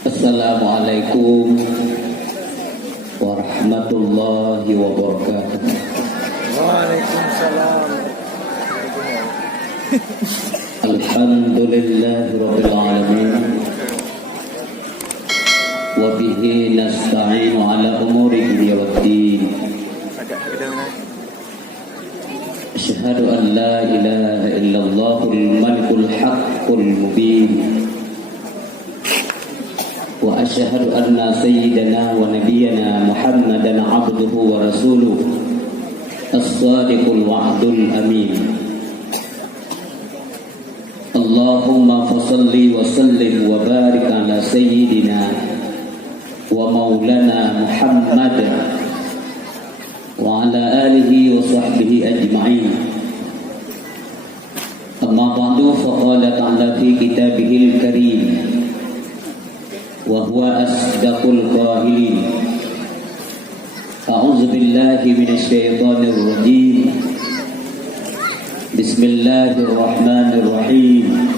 Assalamualaikum warahmatullahi wabarakatuh. Waalaikumsalam. Alhamdulillahi rabbil alamin. Wa bihi nasta'inu ala umuri dunya waddin. Asyhadu an la ilaha illallahul malikul haqqul mubin. Wa asyhadu anna sayyidana wa nabiyyana Muhammadan abduhu wa rasuluhu as-sadiqul wa'dul amin. Allahumma fasalli wa sallim wa barik ala sayyidina wa maulana Muhammad wa ala alihi wa sahbihi ajma'in. Amma ba'du, faqala ta'ala fi kitabihil karim wa huwa asdaqul qailin. A'udzu billahi minasy syaithanir rajim. Bismillahirrahmanirrahim.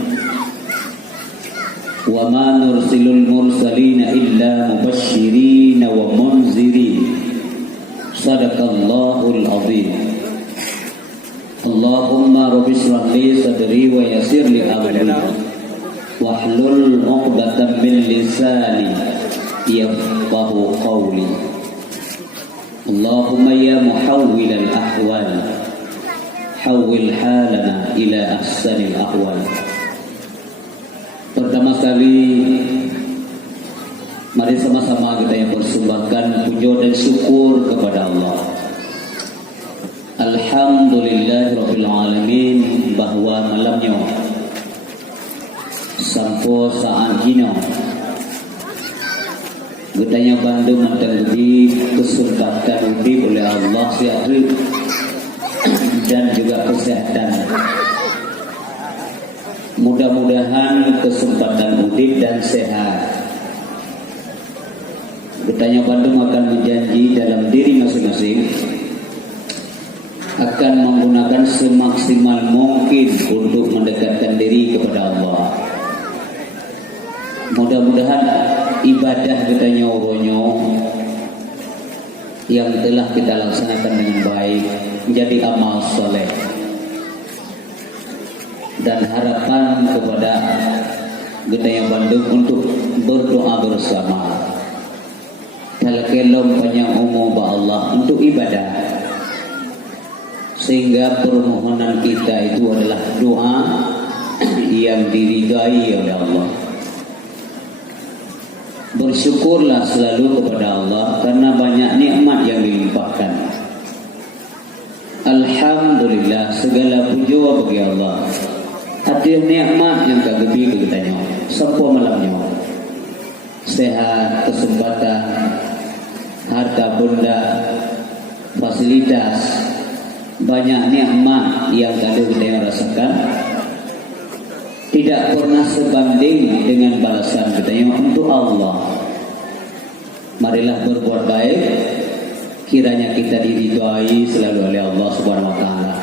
Wa ma nursilul mursalina illa mubasysyirin wa munzirin. Sadaqallahul azim. Allahumma rabbi shrah li sadri wa yassir li amri wahlul 'uqdatam min lisani yafqahu qawli. Allahumma ya muhawwilal ahwal hawwil halana ila ahsanil ahwal. Pertama sekali, mari sama-sama kita yang persembahkan puja dan syukur kepada Allah. Alhamdulillahirabbil alamin, bahwa malamnya sampo saat ini gedanya bandu mentenggi kesempatan ubi oleh Allah siatri dan juga kesehatan. Mudah-mudahan kesempatan udik dan sehat. Gedanya Bandung akan menjanji dalam diri masing-masing akan menggunakan semaksimal mungkin untuk mendekatkan diri kepada Allah. Mudah-mudahan ibadah gedanya uronyo yang telah kita laksanakan dengan baik menjadi amal soleh, dan harapan kepada gedaya Bandung untuk berdoa bersama talkelom panjang umur ba Allah untuk ibadah, sehingga permohonan kita itu adalah doa yang diridai oleh Allah. Bersyukurlah selalu kepada Allah karena banyak nikmat yang dilimpahkan. Alhamdulillah, segala puja bagi Allah. Ada nikmat yang kagebi ketanya sampai malamnya. Sehat, kesempatan, harta benda, fasilitas, banyak nikmat yang kada kita rasakan, tidak pernah sebanding dengan balasan kita untuk Allah. Marilah berbuat baik, kiranya kita diridhai selalu oleh Allah Subhanahu wa taala.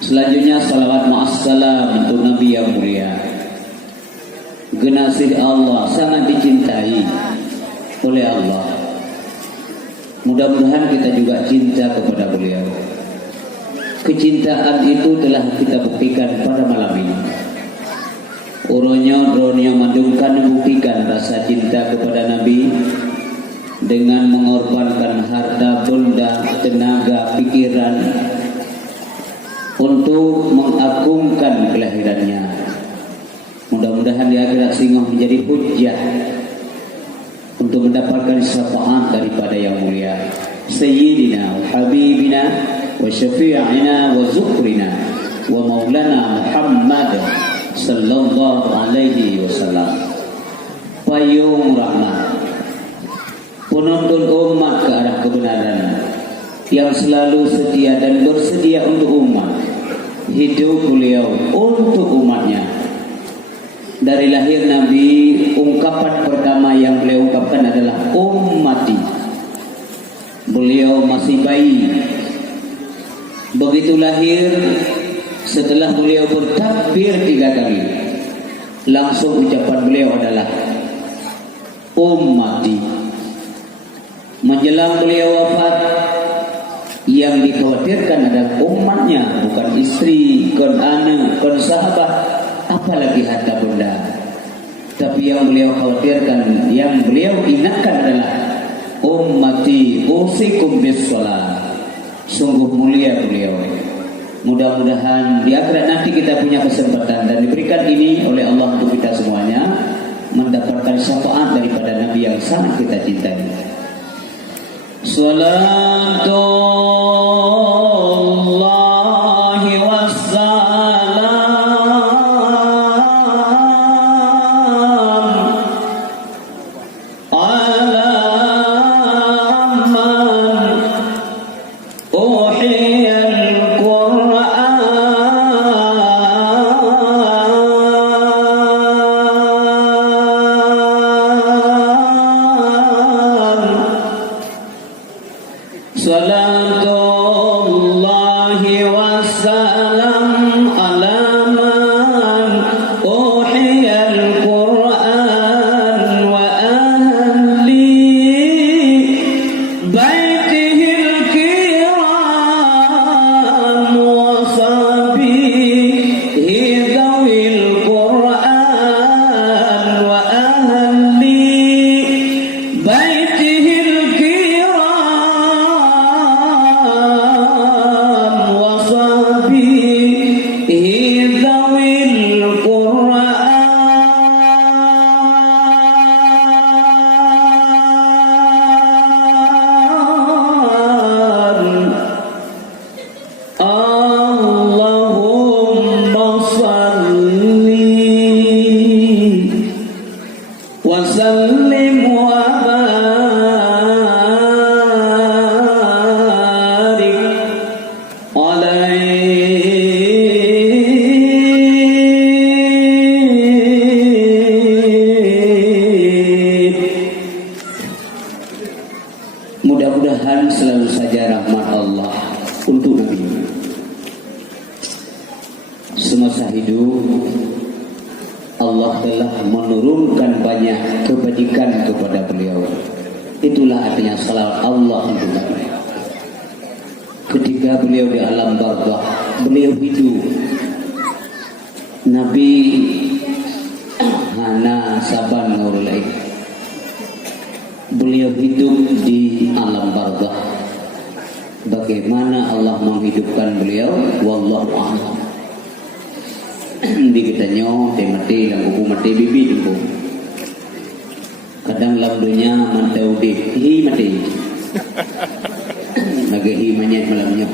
Selanjutnya salawat ma'assalam untuk Nabi yang mulia, generasi Allah, sangat dicintai oleh Allah. Mudah-mudahan kita juga cinta kepada beliau. Kecintaan itu telah kita buktikan pada malam ini. Uronyo mandungkan membuktikan rasa cinta kepada Nabi dengan mengorbankan harta, benda, tenaga, pikiran untuk mengagungkan kelahirannya. Mudah-mudahan di akhirat singoh menjadi hujjah untuk mendapatkan syafaat daripada yang mulia Sayyidina wa Habibina wa Syafi'ina wa Zukrina wa Maulana Muhammad sallallahu alaihi wasallam. Payung rahmat, penuntun umat ke arah kebenaran, yang selalu setia dan bersedia untuk umat. Hidup beliau untuk umatnya. Dari lahir Nabi, ungkapan pertama yang beliau ungkapkan adalah ummati. Beliau masih bayi. Begitu lahir, setelah beliau bertakbir 3 kali, langsung ucapan beliau adalah ummati. Menjelang beliau wafat, yang dikhawatirkan adalah umatnya, bukan istri, bukan anak, bukan sahabat, apalagi harta benda. Tapi yang beliau khawatirkan, yang beliau ingatkan adalah ummati usikum bis shalah. Sungguh mulia beliau. Mudah-mudahan di akhirat nanti kita punya kesempatan dan diberikan ini oleh Allah untuk kita semuanya mendapatkan syafaat daripada Nabi yang sangat kita cintai. Salatullahi wassalam ala man uhiyal Qur'an. Salatullahi wassalam ala man uhiyal Qur'an wa ahli baitihil kiram wa sahbihi dhawil Qur'an wa ahli baitihil Wasallim wa barik alaih. Mudah-mudahan selalu saja rahmat Allah untuk Nabi. Semasa hidup Allah telah menurunkan banyak kebajikan kepada beliau. Itulah artinya salawat Allah untuk Nabi. Ketika beliau di alam barzakh, beliau hidup. Nabi hana saban ngaulai. Beliau hidup di alam barzakh. Bagaimana Allah menghidupkan beliau? Wallahu a'lam. Di kita nyo te mati lang buku mati bibi itu kadang lamdunya mantau di hi mati nagahi manyet malamnya.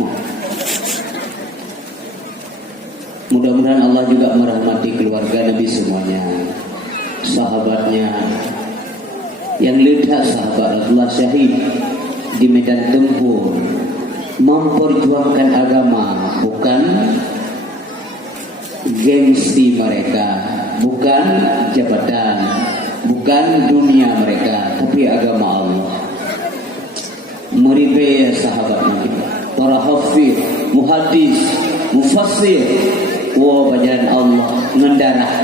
Mudah-mudahan Allah juga merahmati keluarga Nabi semuanya, sahabatnya yang lihat sahabat Rasulullah syahid di medan tempur memperjuangkan agama, bukan gengsi mereka, bukan jabatan, bukan dunia mereka, tapi agama Allah. Meribaya sahabat Nabi, para hafiz, muhaddis, mufassir, wa bajaran Allah mendarah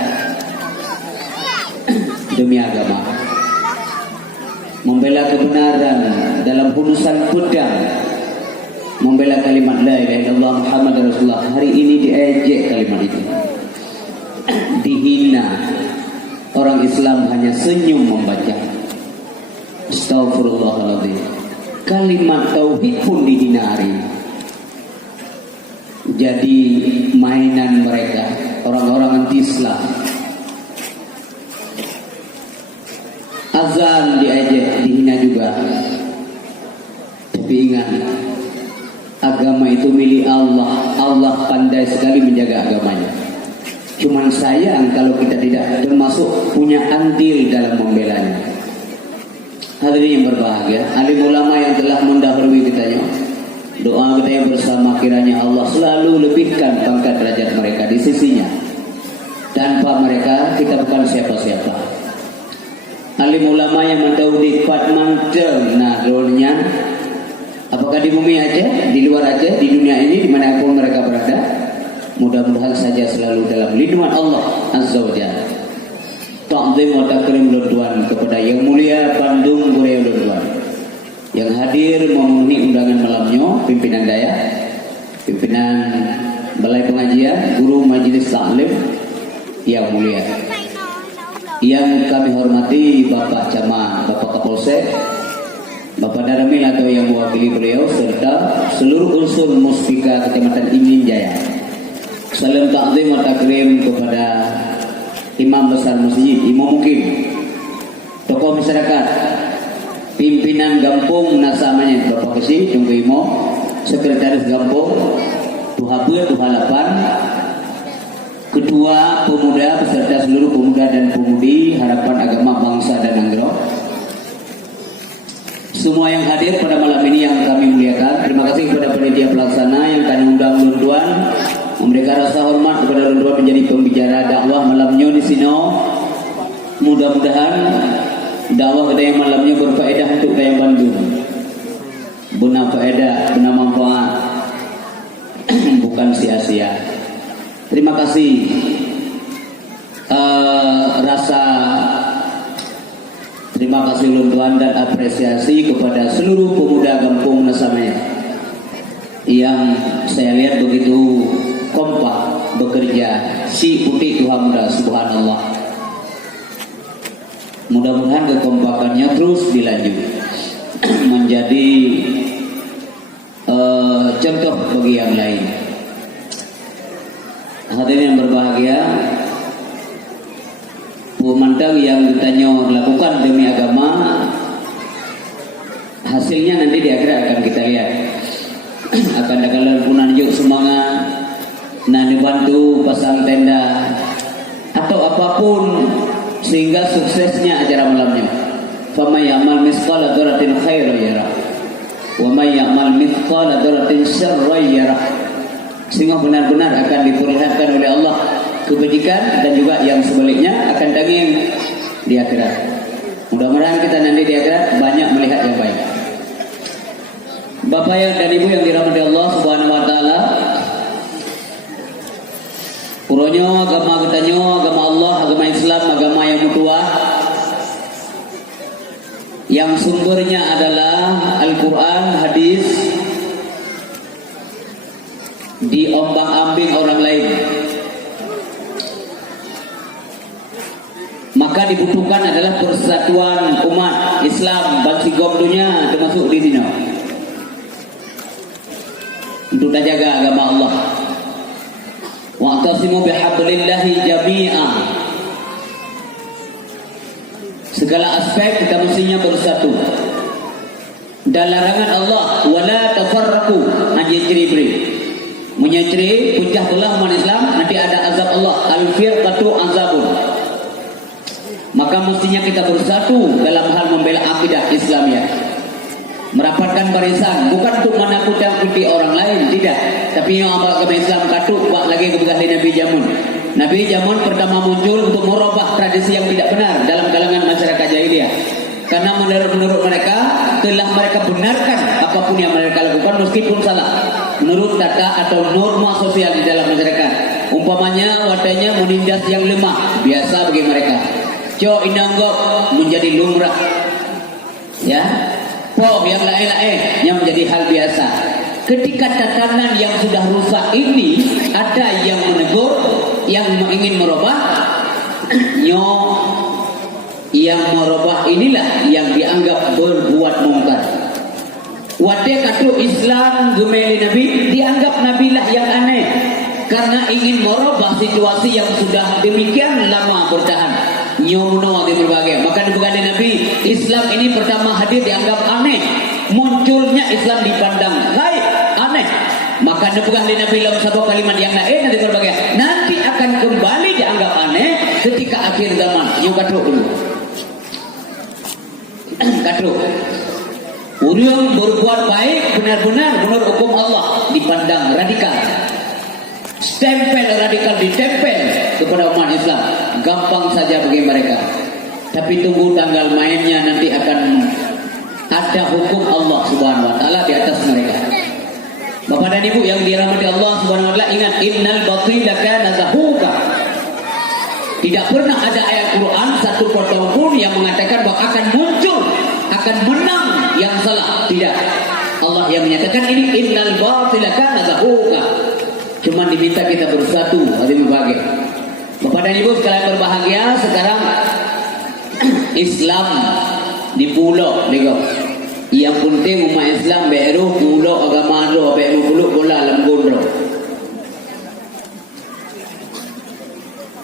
demi agama, membela kebenaran dalam hunusan pedang, membela kalimat la ilaha illallah Muhammad Rasulullah. Hari ini diejek kalimat itu, dihina. Orang Islam hanya senyum membaca. Astagfirullahaladzim. Kalimat tauhid pun dihina hari ini. Jadi mainan mereka, orang-orang anti Islam. Azan diejek, dihina juga. Tapi ingat, agama itu milik Allah. Allah pandai sekali menjaga agamanya. Cuman sayang kalau kita tidak termasuk punya andil dalam membelanya. Hadirin yang berbahagia, alim ulama yang telah mendahului kita, doa kita yang bersama kiranya Allah selalu lebihkan pangkat derajat mereka di sisinya. Tanpa mereka kita bukan siapa-siapa. Alim ulama yang mendahului Pak Manteng, nah rolnya apakah di bumi aja, di luar aja, di dunia ini, dimanapun mereka berada, mudah-mudahan saja selalu dalam lindungan Allah Azza wa Jalla. ta'zim wa takrim Lunduan, kepada Yang Mulia Bandung Buraya Lunduan yang hadir memenuhi undangan malamnya, pimpinan daya, pimpinan Balai Pengajian, Guru Majelis Taklim yang mulia, yang kami hormati Bapak Camat, Bapak Kapolsek, Bapak Daramil atau yang mewakili beliau, serta seluruh unsur Muspika Kecamatan Injin Jaya. Salam takzim wa takrim kepada Imam Besar Masjid, Imam Mukim, tokoh masyarakat, pimpinan Gampung Nasamanya Bapak Kesi, Tunggu Imo, Sekretaris Gampung, Tuhapur, Tuhalapan, Ketua Pemuda beserta seluruh pemuda dan pemudi Harapan Agama Bangsa dan Anggro, semua yang hadir pada malam ini yang kami muliakan. Terima kasih kepada panitia pelaksana yang kami undang Lunduan, memberikan rasa hormat kepada Lunduan menjadi pembicara dakwah malamnya di sini. Mudah-mudahan dakwah kita yang malamnya berfaedah untuk daya Bandung, benar faedah, benar manfaat, bukan sia-sia. Terima kasih terima kasih Lunduan dan apresiasi kepada seluruh pemuda Kampung Nasamaya yang saya lihat begitu kompak bekerja, si putih Tuhan muda, subhanallah. Mudah-mudahan kekompakannya terus dilanjut menjadi contoh bagi yang lain. Hadirin yang berbahagia, pemantau yang ditanya lakukan demi agama, hasilnya nanti di akhirat akan kita lihat. Akan ada kalian yuk semangat, nah dibantu pasang tenda atau apapun sehingga suksesnya acara malamnya. Faman ya'mal mithqala dzarratin khairan yarah, wa may ya'mal mithqala dzarratin syarran yarah. Sehingga benar-benar akan diperlihatkan oleh Allah kebajikan, dan juga yang sebaliknya akan daging di akhirat. Mudah-mudahan kita nanti di akhirat banyak melihat yang baik. Bapak dan Ibu yang dirahmati Allah Subhanahu wa taala, puronyo agama kita agama Allah, agama Islam, agama yang mutuah, yang sumbernya adalah Al-Quran, hadis, diombang-ambing orang lain. Maka dibutuhkan adalah persatuan umat Islam bansigom dunia termasuk di sini untuk jaga agama Allah. Wa'tasimu bihablillahi jami'a. Segala aspek kita mestinya bersatu. Dan larangan Allah wala tafarraqu, najri beri menyetri pecah belah umat Islam, nanti ada azab Allah, al-firqatu azabun. Maka mestinya kita bersatu dalam hal membela akidah Islamiyah, merapatkan barisan, bukan untuk menakut-nakuti orang lain, tidak, tapi yang amal agama Islam katuk buat lagi kebegahan Nabi Jamun. Nabi Jamun pertama muncul untuk merubah tradisi yang tidak benar dalam kalangan masyarakat jahiliyah, karena menurut mereka telah mereka benarkan apapun yang mereka lakukan meskipun salah menurut tata atau norma sosial di dalam masyarakat. Umpamanya wadahnya menindas yang lemah, biasa bagi mereka. Cok inanggok menjadi lumrah, ya. Po yang lain-lain yang menjadi hal biasa. Ketika tatanan yang sudah rusak ini ada yang menegur, yang ingin merubah, yang merubah inilah yang dianggap berbuat mungkar. Wadah kata Islam gemeli Nabi, dianggap Nabi lah yang aneh karena ingin merubah situasi yang sudah demikian lama bertahan. Nyomuno di berbagai, maka bukan Nabi Islam ini pertama hadir dianggap aneh, munculnya Islam dipandang hai aneh, maka bukan Nabi dalam satu kalimat yang lain nanti berbagai, nanti akan kembali dianggap aneh ketika akhir zaman. Yang kata dulu kata orang berbuat baik benar-benar menurut hukum Allah dipandang radikal, stempel radikal ditempel kepada umat Islam, gampang saja bagi mereka. Tapi tunggu tanggal mainnya, nanti akan ada hukum Allah Subhanahu wa taala di atas mereka. Bapak dan Ibu yang dirahmati Allah Subhanahu wa taala, ingat innal batila kana zahuqa. Tidak pernah ada ayat Quran satu potong pun yang mengatakan bahwa akan muncul, akan menang yang salah. Tidak. Allah yang menyatakan ini innal batila kana zahuqa. Cuma diminta kita bersatu, hati berbahagia. Bapak dan Ibu sekalian berbahagia, sekarang Islam di pulau dego. Yang penting umat Islam beru pulau agama ro, beru pulau bola alam gondro.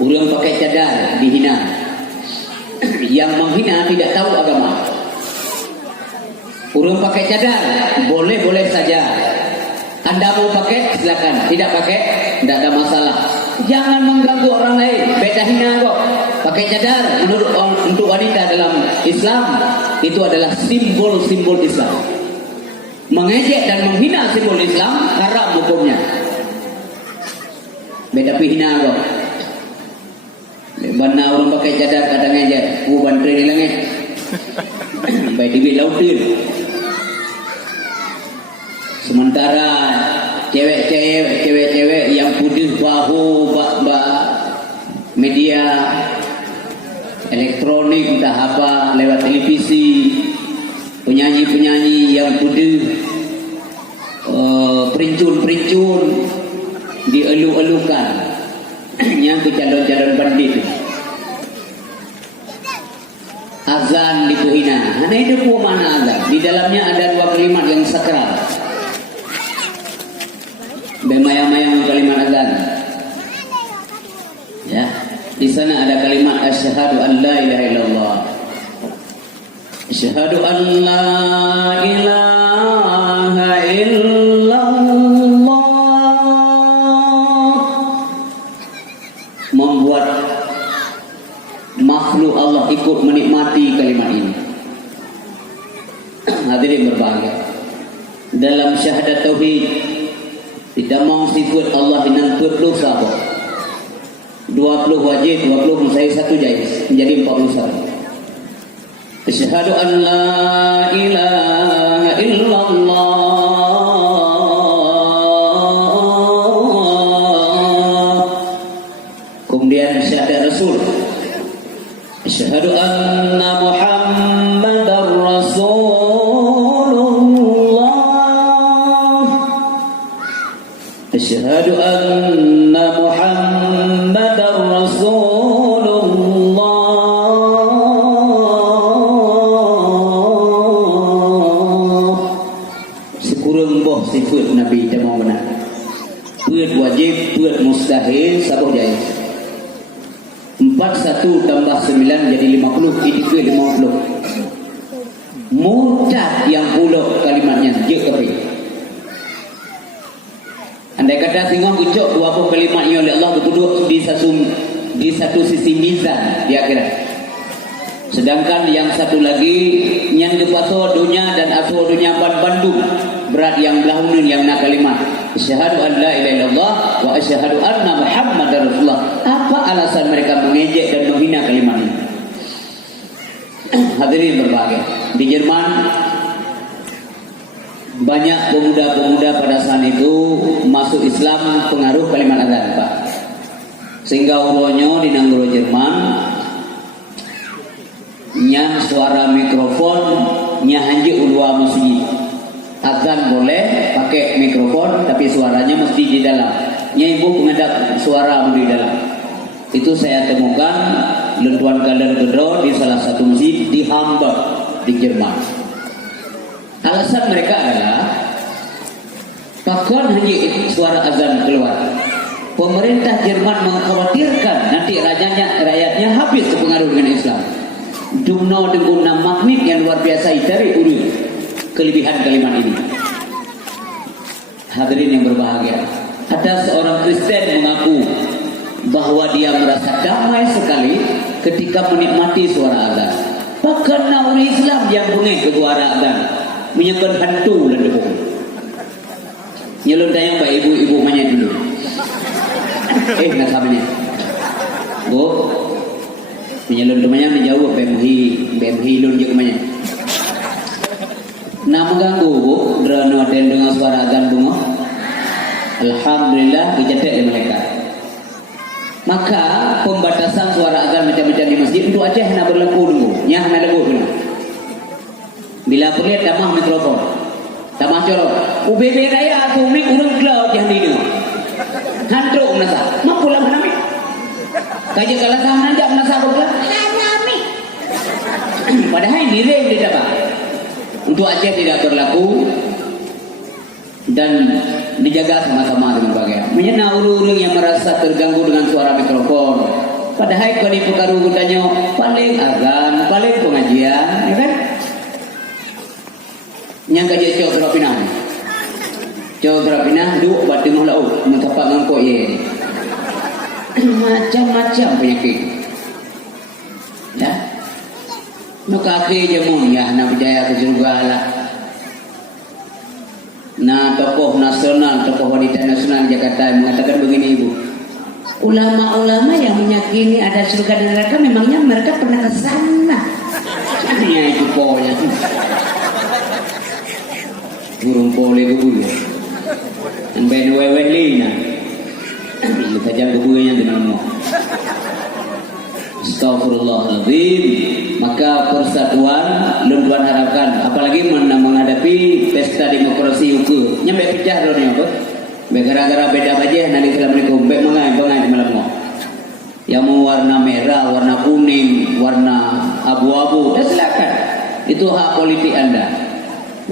Orang pakai cadar dihina. Yang menghina tidak tahu agama. Orang pakai cadar boleh-boleh saja. Anda mau pakai silakan, tidak pakai tidak ada masalah. Jangan mengganggu orang lain. Beda hina kok. Pakai cadar menurut untuk wanita dalam Islam itu adalah simbol-simbol Islam. Mengejek dan menghina simbol Islam haram hukumnya. Beda hina kok. Bana orang pakai cadar kadang ngejek, bantri di langit. Baik di lautin. Sementara cewek-cewek yang putih bahu media elektronik entah apa lewat televisi, penyanyi-penyanyi yang putih perincun-perincun dielu-elukan yang ke calon-calon bandit. Azan dipuhina. Nah itu mana azan? Di dalamnya ada dua kalimat yang sakral. Bemayang-mayang kalimat azan. Ya, di sana ada kalimat asyhadu an la ilaha illallah. Asyhadu an la ilaha illallah. Membuat makhluk Allah ikut menikmati kalimat ini. Hadirin berbahagia. Dalam syahadat tauhid tidak mau sifat Allah dengan 20 sahabat. 20 wajib, 20 saya satu jais menjadi 41. Asyhadu an la ilaha illallah. Kemudian syahadat Rasul. Asyhadu anna Muhammadar Rasulullah. Asyhadu anna Muhammadar Rasulullah. Sekurang boh sifat Nabi jamak benar. Buat wajib, buat mustahil, sabuh jais. 41 tambah 9 jadi 50, ini ke 50. Mudah yang puluh kalimatnya je tapi. Andai kata tengok ucap 20 kalimatnya oleh Allah duduk di satu sisi mizan di akhirat. Sedangkan yang satu lagi yang dipaso dunia dan aso dunia Bandung berat yang belahunun yang nak kalimat asyhadu an la ilaha illallah wa asyhadu anna Muhammadar Rasulullah. Apa alasan mereka mengejek dan menghina kalimat ini? Hadirin berbahagia. Di Jerman banyak pemuda-pemuda pada saat itu masuk Islam pengaruh kalimat azan, Pak. Sehingga uronyo di nanggro Jerman nya suara mikrofon nya hanji ulua masjid. Azan boleh pakai mikrofon tapi suaranya mesti di dalam. Nya ibu pengadap suara di dalam. Itu saya temukan lentuan kalian kedua di salah satu masjid di Hamburg di Jerman. Alasan mereka adalah pakon hanya suara azan keluar. Pemerintah Jerman mengkhawatirkan nanti rakyatnya habis terpengaruh dengan Islam. Dumno dengan magnet yang luar biasa itari urut kelebihan kalimat ini. Hadirin yang berbahagia, ada seorang Kristen mengaku bahwa dia merasa damai sekali ketika menikmati suara azan. Bahkan orang Islam yang bunyi ke suara azan menyekan hantu dan debu. Nyelon tayang pak ibu-ibu manya dulu. Nak samanya. Bu, menyelon temannya menjauh BMhi lun je kemanya. Nah mengganggu bu, drone dengan suara azan bunga. Alhamdulillah dicetek di mereka. Maka pembatasan suara azan macam-macam di masjid untuk Aceh nak berlaku dulu. Nya nak lagu dulu. Bila perlihat tamah mikrofon. Tamah corok. UBB raya aku mik urang kelau yang di dengar. Hantruk menasa. Mapulah mana mik. Kaji kalau sama nanti menasa berkelah. Hanya mik. Padahal nilai dia dapat. Untuk Aceh tidak berlaku dan dijaga sama-sama dengan bagian. Menyena orang-orang yang merasa terganggu dengan suara mikrofon. Padahal kalau di perkara tanya paling azan, paling pengajian, ya kan? Yang kaji cowok terapinah, cowok terapinah duk batu mahu mencapai ngangkok ye. Macam-macam penyakit. Ya. Maka akhir jamun ya nak berjaya ke surga lah. Nah, tokoh nasional, tokoh wanita nasional Jakarta mengatakan begini ibu. Ulama-ulama yang meyakini ada surga dan neraka memangnya mereka pernah ke sana. Hanya itu pokoknya. Burung pole kebuya. Sampai wewe lina. Itu saja kebuya dengan mau. Astagfirullahaladzim. Maka persatuan Tuhan harapkan, apalagi menghadapi pesta demokrasi UK nyampe pecah loh ni apa gara-gara beda aja nanti Assalamualaikum baik mengai malam mau yang mau warna merah, warna kuning, warna abu-abu dan silakan itu hak politik anda.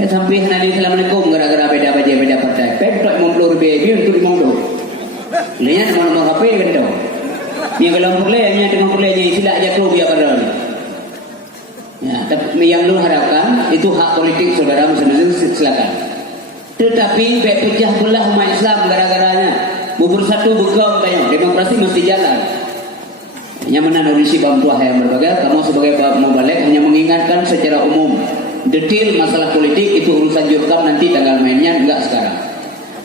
Baik sampai nanti Assalamualaikum gara-gara beda aja beda partai baik untuk memplur baby untuk dimongdo lihat nomor HP kan tahu yang kalau mulainya dengan mulainya sila aja keluar biar pada ya, tapi yang lu harapkan itu hak politik saudara muslim silakan. Tetapi pecah belah umat Islam gara-garanya bubur satu begam tanya demokrasi mesti jalan. Hanya menanurisi bantuan yang berbagai. Kamu sebagai mubalik hanya mengingatkan secara umum. Detail masalah politik itu urusan jurkam nanti tanggal mainnya enggak sekarang.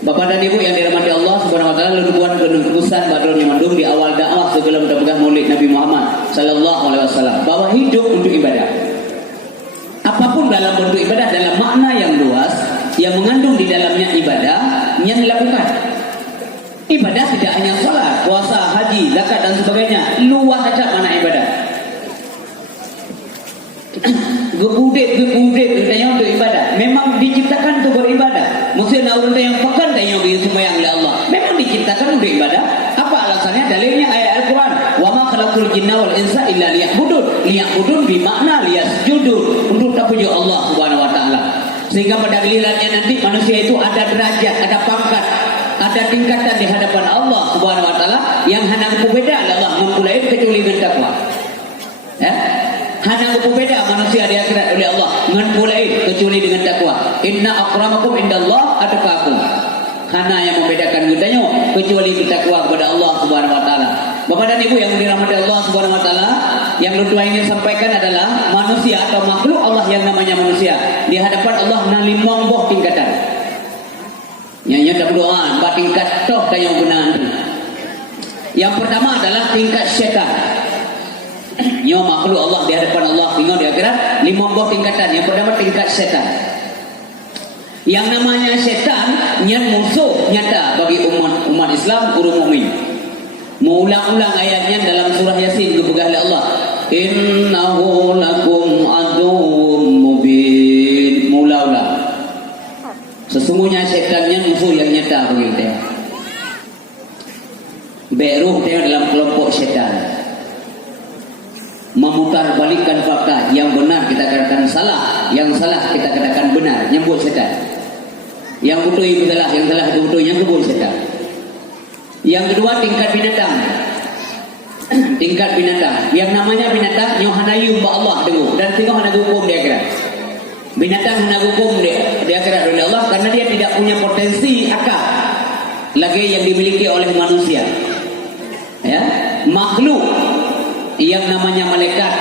Bapak dan Ibu yang dirahmati Allah Subhanahu wa taala, leluhuan kenukusan Badrun Yamandum di awal dakwah sebelum berpegang Maulid Nabi Muhammad sallallahu alaihi wasallam bahwa hidup untuk ibadah. Apapun dalam bentuk ibadah dalam makna yang luas yang mengandung di dalamnya ibadah yang dilakukan. Ibadah tidak hanya salat, puasa, haji, zakat dan sebagainya. Luas saja makna ibadah. Gebudet tanya untuk ibadah. Memang diciptakan untuk beribadah. Mesti nak orang yang pekan tanya bagi sembahyang oleh Allah. Memang diciptakan untuk ibadah. Apa alasannya? Dalilnya ayat Al-Quran. Wa ma khalaqul jinna wal insa illa liya'budun. Liya'budun bermakna liyasjudun, untuk tapuji Allah Subhanahu wa taala. Sehingga pada gilirannya nanti manusia itu ada derajat, ada pangkat, ada tingkatan di hadapan Allah Subhanahu wa taala yang hanya berbeda adalah memulai kecuali dengan takwa. Ya? Hanya berbeda manusia di akhirat oleh Allah memulai kecuali dengan takwa. Inna akramakum indallah atqakum. Hanya yang membedakan gudanya kecuali bertakwa kepada Allah Subhanahu wa taala. Bapak dan Ibu yang dirahmati Allah Subhanahu wa taala, yang Lutua ingin sampaikan adalah manusia atau makhluk Allah yang namanya manusia di hadapan Allah nalimong boh tingkatan. Yang tak berdoa, 4 tingkat toh tanya benar. Yang pertama adalah tingkat syaitan. Nyo makhluk Allah di hadapan Allah tinggal di akhirat 5 buah tingkatan. Yang pertama tingkat syaitan. Yang namanya syaitan yang musuh nyata bagi umat Islam, urung mukmin. Mengulang-ulang ayatnya dalam surah Yasin dibegah oleh Allah. Innahu lakum aduwwum mubin. Mengulang-ulang. Sesungguhnya syaitannya musuh yang nyata bagi kita. Beruh dalam kelompok syaitan. Memutar balikkan fakta, yang benar kita katakan salah, yang salah kita katakan benar, nyebut setan. Yang betul itu salah, yang salah itu betul, yang nyebut setan. Yang kedua tingkat binatang. Tingkat binatang. Yang namanya binatang nyohanayu mbak Allah dengu dan tinggal hana hukum di akhirat. Binatang hana hukum di akhirat oleh Allah karena dia tidak punya potensi akal lagi yang dimiliki oleh manusia. Ya, makhluk yang namanya malaikat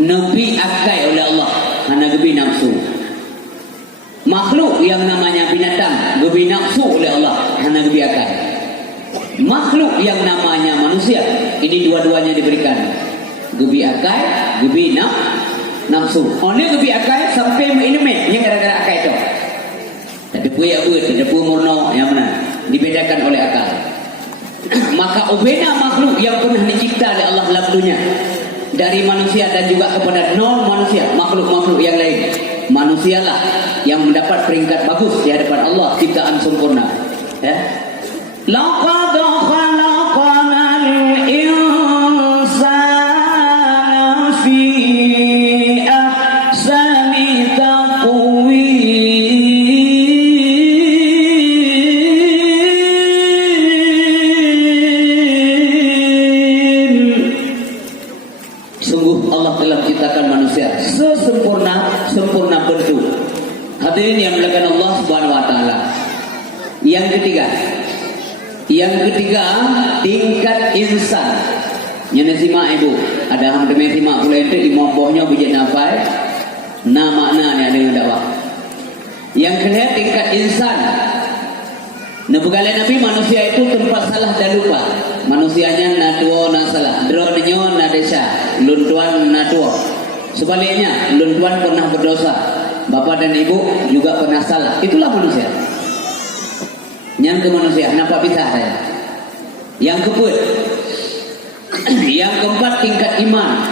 nebi akai oleh Allah hana gebi nafsu. Makhluk yang namanya binatang gebi nafsu oleh Allah hana gebi akai. Makhluk yang namanya manusia ini dua-duanya diberikan gebi akai, gebi nafsu. Oni gebi akai sampai menime yang gara-gara akai itu. Tapi puya buat, ada pun murno yang mana dibedakan oleh akal. Maka ubena makhluk yang pernah dicipta oleh Allah dalam dunia, dari manusia dan juga kepada non manusia, makhluk-makhluk yang lain, manusialah yang mendapat peringkat bagus di hadapan Allah, ciptaan sempurna. Ya. Laqad khalaqnal insana fi ahsani taqwim. Sungguh Allah telah menciptakan manusia sempurna bentuk. Hadirin yang dimuliakan Allah Subhanahu wa taala. Yang ketiga, tingkat insan. Nyana simak ibu, ada hang demi simak pula itu di mombohnya bijak nafai. Na makna ni ada yang dakwah. Yang kedua, tingkat insan. Nebegale Nabi, manusia itu tempat salah dan lupa. Manusianya na tuo na salah, dronyo na desa, luntuan na tuo. Sebaliknya, luntuan pernah berdosa, bapak dan ibu juga pernah salah. Itulah manusia. Yang ke manusia, kenapa bisa saya? Yang keempat, tingkat iman.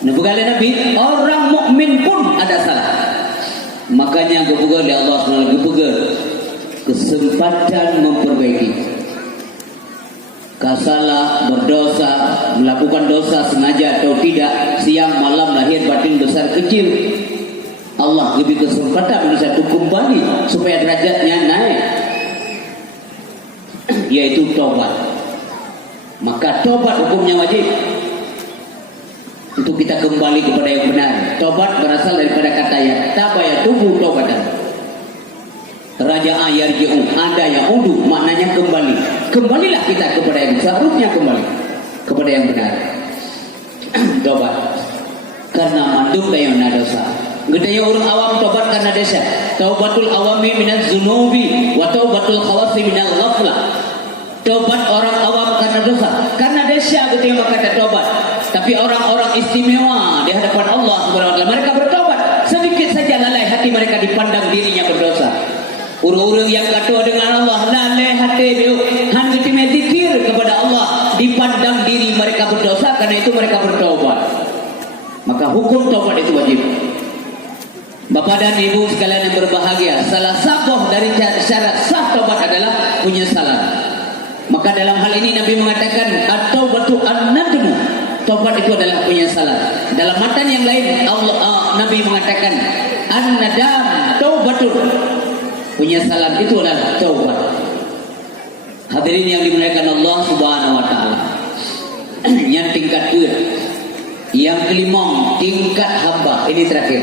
Nebegale Nabi, orang mukmin pun ada salah. Makanya gebuga oleh Allah SWT, gebuga kesempatan memperbaiki. Kasalah, berdosa, melakukan dosa sengaja atau tidak, siang malam, lahir batin, besar kecil, Allah lebih kesempatan manusia itu kembali supaya derajatnya naik, yaitu taubat. Maka taubat hukumnya wajib. Itu kita kembali kepada yang benar. Taubat berasal daripada kata ya tabaya tubuh taubatan. Raja yarji'u, ada yang udu, maknanya kembali. Kembalilah kita kepada yang seharusnya kembali kepada yang benar. Taubat karena manduk yang dosa. Gedanya orang awam taubat karena dosa. Taubatul awami minaz zunubi wa taubatul khawasi minal ghaflah. Taubat orang awam karena dosa, karena dosa gedanya kata taubat. Tapi orang-orang istimewa di hadapan Allah Subhanahu wa taala, mereka bertaubat. Sedikit saja lalai hati mereka dipandang dirinya berdosa. Orang-orang yang kata dengan Allah, lalai hati dia, hanya zikir kepada Allah, dipandang diri mereka berdosa, karena itu mereka bertaubat. Maka hukum taubat itu wajib. Bapak dan ibu sekalian yang berbahagia, salah satu dari syarat sah taubat adalah penyesalan. Maka dalam hal ini Nabi mengatakan at-taubatu an-nadmu. Taubat itu adalah penyesalan. Dalam matan yang lain Nabi mengatakan an-nadam taubatun. Penyesalan itu adalah taubat. Hadirin yang dimuliakan Allah Subhanahu wa taala. Yang tingkat kedua. Yang kelima, tingkat hamba. Ini terakhir.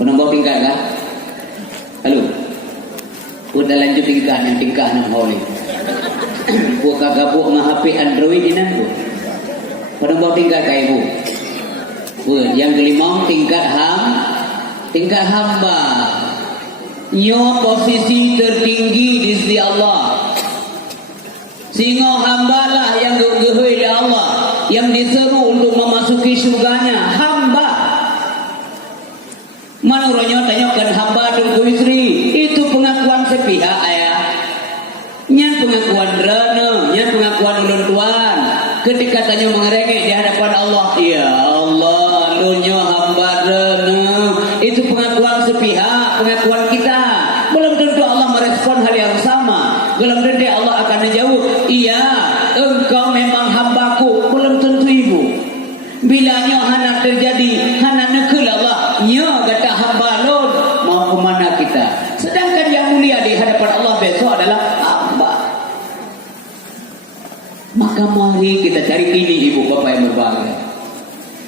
Penambah tingkat kan? Halo. Udah lanjut tingkat yang tingkat nak mau ni. Gua kagak buat dengan HP Android ini bu. Penambah tingkat kai bu. Yang kelima, tingkat hamba. Nyo posisi tertinggi di sisi Allah. Sehingga hambalah yang gegehui oleh Allah, yang diseru untuk memasuki surganya. Hamba. Menurutnya tanyakan hamba tunggu istri. Itu pengakuan sepihak ayah. Nyan pengakuan derana, nyan pengakuan ulun tuan. Ketika tanya mengerengek di hadapan Allah, ya Allah, lunya hamba derana. Itu pengakuan sepihak, pengakuan kita. Belum tentu Allah merespon hal yang sama. Belum tentu Allah akan menjawab, iya, engkau memang hambaku. Belum tentu ibu. Bilanya hana terjadi, hana nekul Allah, nya kata hamba lon, mau kemana kita? Sedangkan yang mulia di hadapan Allah besok adalah hamba. Maka mari kita cari ini ibu bapak yang berbahagia.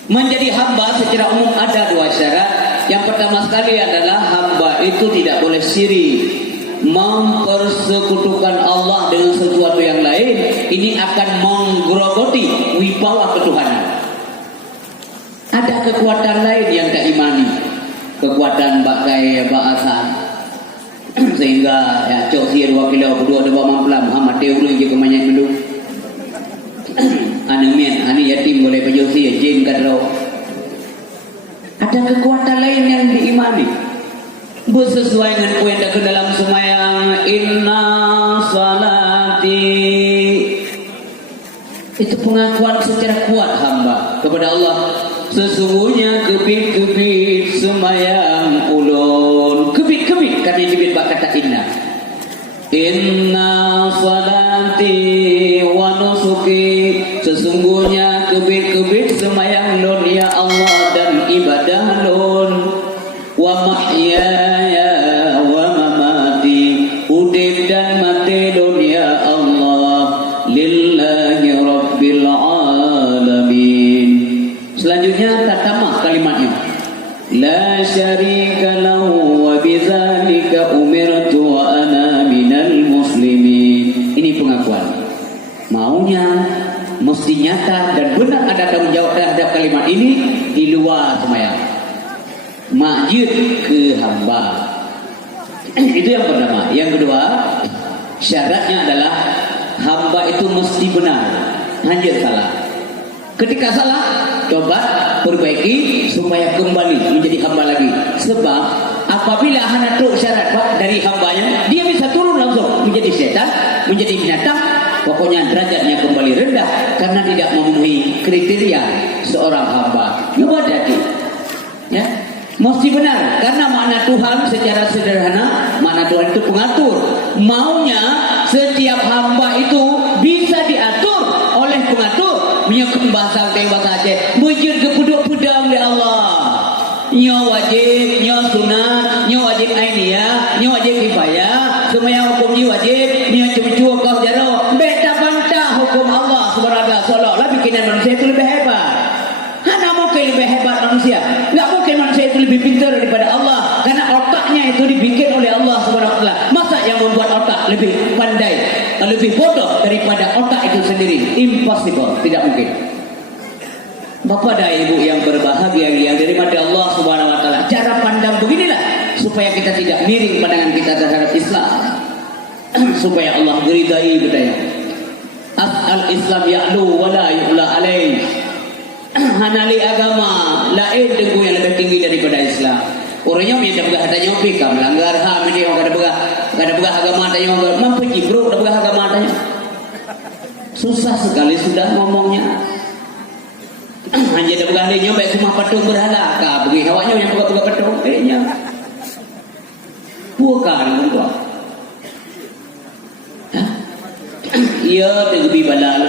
Menjadi hamba secara umum ada dua syarat. Yang pertama sekali adalah hamba itu tidak boleh syirik, mempersekutukan Allah dengan sesuatu yang lain. Ini akan menggerogoti wibawa ketuhanan. Ada kekuatan lain yang tak imani, kekuatan bakai baasan, sehingga ya cok sihir wakil berdua ada mamplam Muhammad teori je kemanyan mendung. Anu men, anu yatim boleh baju sihir jin kadro. Ada kekuatan lain yang diimani, bersesuai dengan poin ke dalam semayang kepada Allah, sesungguhnya kebit-kebit semayang ulun. Kebit-kebit karena dibit bak kata inna. Inna salati wa nusuki, sesungguhnya kebit-kebit semayang lun ya Allah dan ibadah lun, wa mahyaya wa mamati, udip dan mati lun ya Allah, lillahi rabbil alamin. Selanjutnya tatamah kalimatnya, la syarika lahu wa bidzalika umirtu wa ana minal muslimin. Ini pengakuan. Maunya mesti nyata dan benar ada tanggung jawab terhadap kalimat ini di luar semayang. Majid ke hamba. Itu yang pertama. Yang kedua, syaratnya adalah hamba itu mesti benar, hanya salah. Ketika salah, coba perbaiki supaya kembali menjadi hamba lagi. Sebab apabila hana truk syarat dari hambanya, dia bisa turun langsung menjadi setan, menjadi binatang. Pokoknya derajatnya kembali rendah karena tidak memenuhi kriteria seorang hamba. Coba jadi, ya, mesti benar karena makna Tuhan secara sederhana, makna Tuhan itu pengatur. Maunya setiap hamba itu bisa diatur oleh pengatur. Nya bahasa Aceh, bujur ke puduk-pudang oleh Allah. Nya wajib, nya sunat, nya wajib ainiyah, nya wajib kifayah. Semua hukum ni wajib, nya cucu kau jaro. Beta bantah hukum Allah subhanahu seolah-olah bikinan manusia itu lebih hebat. Mana mungkin lebih hebat manusia? Enggak mungkin manusia itu lebih pintar daripada Allah, karena otaknya itu dibikin oleh Allah subhanahu wa taala. Masa yang membuat otak lebih pandai, lebih bodoh daripada otak itu sendiri? Impossible, tidak mungkin. Bapak dan Ibu yang berbahagia yang daripada Allah subhanahu wa taala, cara pandang beginilah supaya kita tidak miring pandangan kita terhadap Islam. Supaya Allah meridai budaya. Al-Islam ya'lu wa la yu'la alaih. Hanali agama lain dengan yang lebih tinggi daripada Islam. Orangnya minta begah tanya pika melanggar HAM ini orang kada begah agama tanya orang mampu jibruk kada begah agama tanya. Susah sekali sudah ngomongnya. Hanya dah begah dia baik cuma patung berhala ka bagi hawanya yang begah patung kayaknya. Bukan tuan. Ia lebih balal.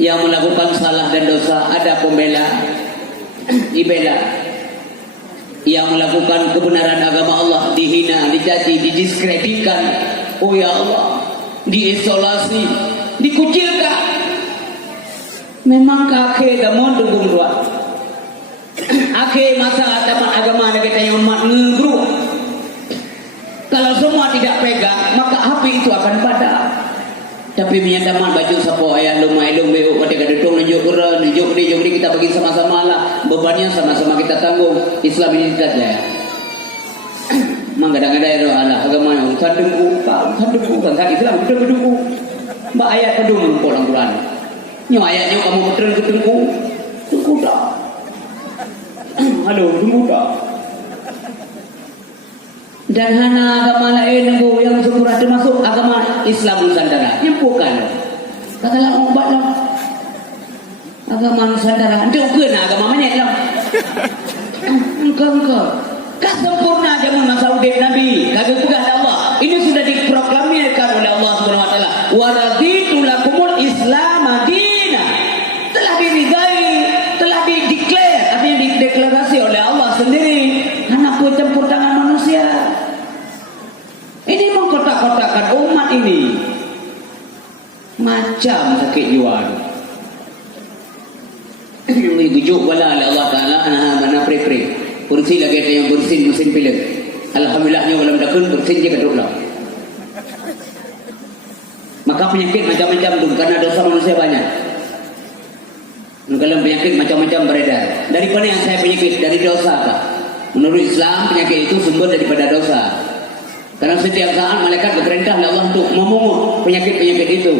Yang melakukan salah dan dosa ada pembela, ibela. Yang melakukan kebenaran agama Allah dihina, dicaci, didiskreditkan. Oh ya Allah, diisolasi, dikucilkan. Memang kakek damon tunggu dua. Akhir masa tamat agama kita yang umat ngegruk. Kalau semua tidak pegang, maka api itu akan padam. Tapi menyatakan baju sapo ayah lumai lumbe ketika duduk nunjuk di kita bagi sama-sama lah, bebannya sama-sama kita tanggung. Islam ini tidak jaya. Mang kadang-kadang Allah agama yang tadengku kan Islam kita berdengku. Mbak ayat pedung orang Quran. Nyo ayatnya kamu betul ketengku. Tengku dah. Halo, tengku dah. Dan hana agama lain yang sempurna termasuk agama Islam Nusantara. Yang bukan. Katalah obat lah. Agama Nusantara. Itu bukan agama mana lah. Engkau. Kak sempurna zaman masa udip Nabi. Kagak juga ada Allah. Ini sudah diproklamirkan oleh Allah Subhanahu Wa Taala. Waraditu lakumul Islam madina. Telah diridai, telah dideklar, artinya dideklarasi oleh Allah sendiri. Anak pun campur tangan manusia. Ini mengkotak-kotakan umat ini. Macam sakit jual. Yang dibujuk wala oleh Allah Ta'ala. Mana pre-pre. Kursi lagi ada yang bersin pilih. Alhamdulillahnya walau dakun bersin je kaduk lah. Maka penyakit macam-macam tu karena dosa manusia banyak. Kalau penyakit macam-macam beredar. Daripada yang saya penyakit dari dosa kah? Menurut Islam penyakit itu sumber daripada dosa. Karena setiap saat malaikat berperintah oleh Allah untuk memungut penyakit-penyakit itu.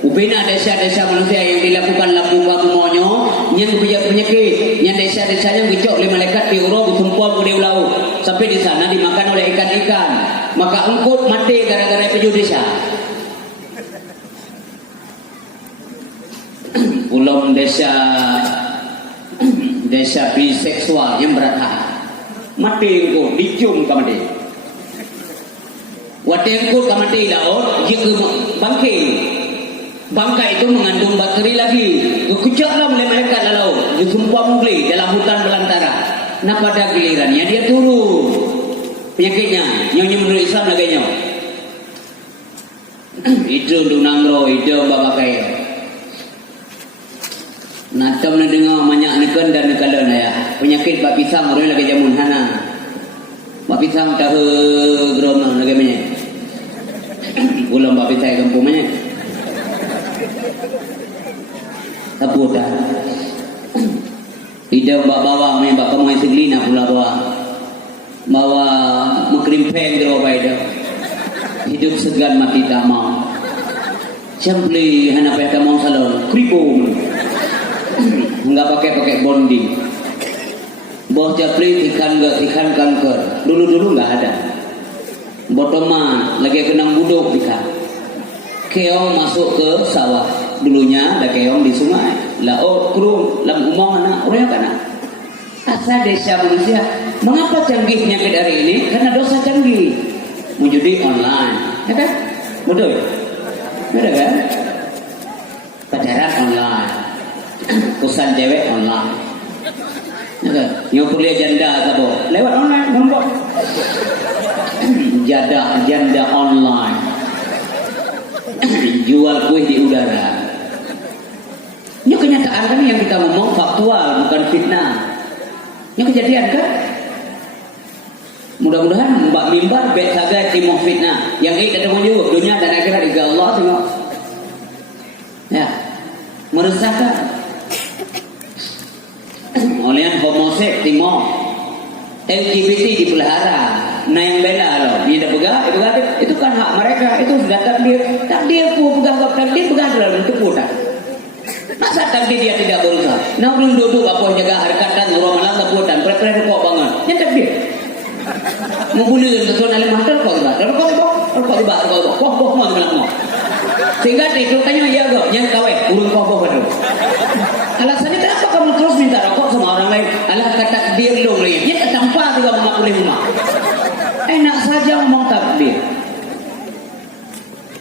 Ubina desa-desa manusia yang dilakukan laku monyo yang penyakit, yang desa-desa yang dicok oleh malaikat diurut bertumpul ke laut sampai di sana dimakan oleh ikan-ikan. Maka engkut mati gara-gara peju desa. desa biseksual yang berat mati ko dicium kamade watengko kamade laot jika bangkai itu mengandung bakteri lagi kekucaklah oleh malaikat laut disumpah mungli dalam hutan belantara. Nah pada gilirannya dia turun penyakitnya nyonya menurut Islam laganya itu dunangro itu babakai natam na dengar banyak nekan dan nekalan ya penyakit bak pisang orang lagi jamun hana bak pisang tahu geromang lagi banyak ulang bak pisang kampung banyak sabut dah ida bak bawang ni bak kamai seglina pula bawa mekrimpeng dero baida hidup segan mati tak mau simply hana pada mau salon kribo enggak pakai bonding bos japri ikan kanker dulu enggak ada botoma lagi kenang buduk ikan keong masuk ke sawah dulunya ada keong di sungai lah kurung lam umong anak orang kana asal desa manusia mengapa canggih penyakit hari ini karena dosa canggih menjudi online ya kan betul kan pacaran online kusan cewek online ya kan yang kuliah janda sabo lewat online nombor janda online jual kuih di udara. Ini kenyataan kan yang kita ngomong faktual bukan fitnah. Ini kejadian kan? Mudah-mudahan mbak mimbar bet saga timo fitnah. Yang ini ada mau juga dunia dan akhirat di Allah tengok. Ya, meresahkan. Oleh yang homoseks timo LGBT dipelihara. Nah yang bela loh, dia dah pegang, itu kan hak mereka, itu sudah takdir ku pegang dalam bentuk mudah. Masa takdir dia tidak berusaha? Nah belum duduk apa jaga harkat dan ngurau malam keputan, perkara kok bangun, yang takdir. Mau bunuh sesuatu alim mahal kok tiba, kok mau bilang mau. Sehingga itu tanya ya go, yang kawin urun kok betul. Alasannya kenapa kamu terus minta rokok sama orang lain? Alah kata takdir dong lagi, dia tanpa juga mengakui rumah. Enak saja ngomong takdir.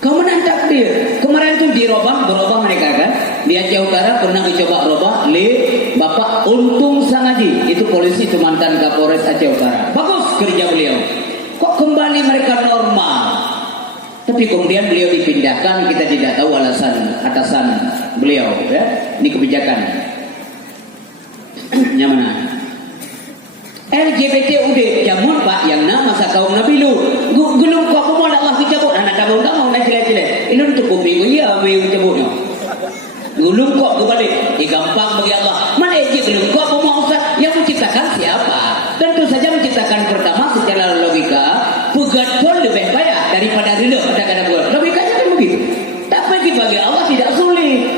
Kemudian takdir. Kemarin itu di berubah mereka kan. Di Aceh Utara pernah dicoba berubah. Bapak Untung Sangaji. Itu polisi itu mantan Kapolres Aceh Utara. Bagus kerja beliau. Kok kembali mereka normal. Tapi kemudian beliau dipindahkan. Kita tidak tahu atasan beliau. Ya. Ini kebijakan. Yang mana? LGBT udah jamun pak yang nama masa kaum Nabi lu gulung kok mau Allah dicabut anak kamu nak jelek-jelek ini untuk kuping iya we cabutnya gulung kok kembali gampang bagi Allah mana gulung kok mau Ustaz yang menciptakan siapa tentu saja menciptakan pertama secara logika pegat pun lebih baik daripada ridho kata-kata buat logikanya kan begitu tapi bagi Allah tidak sulit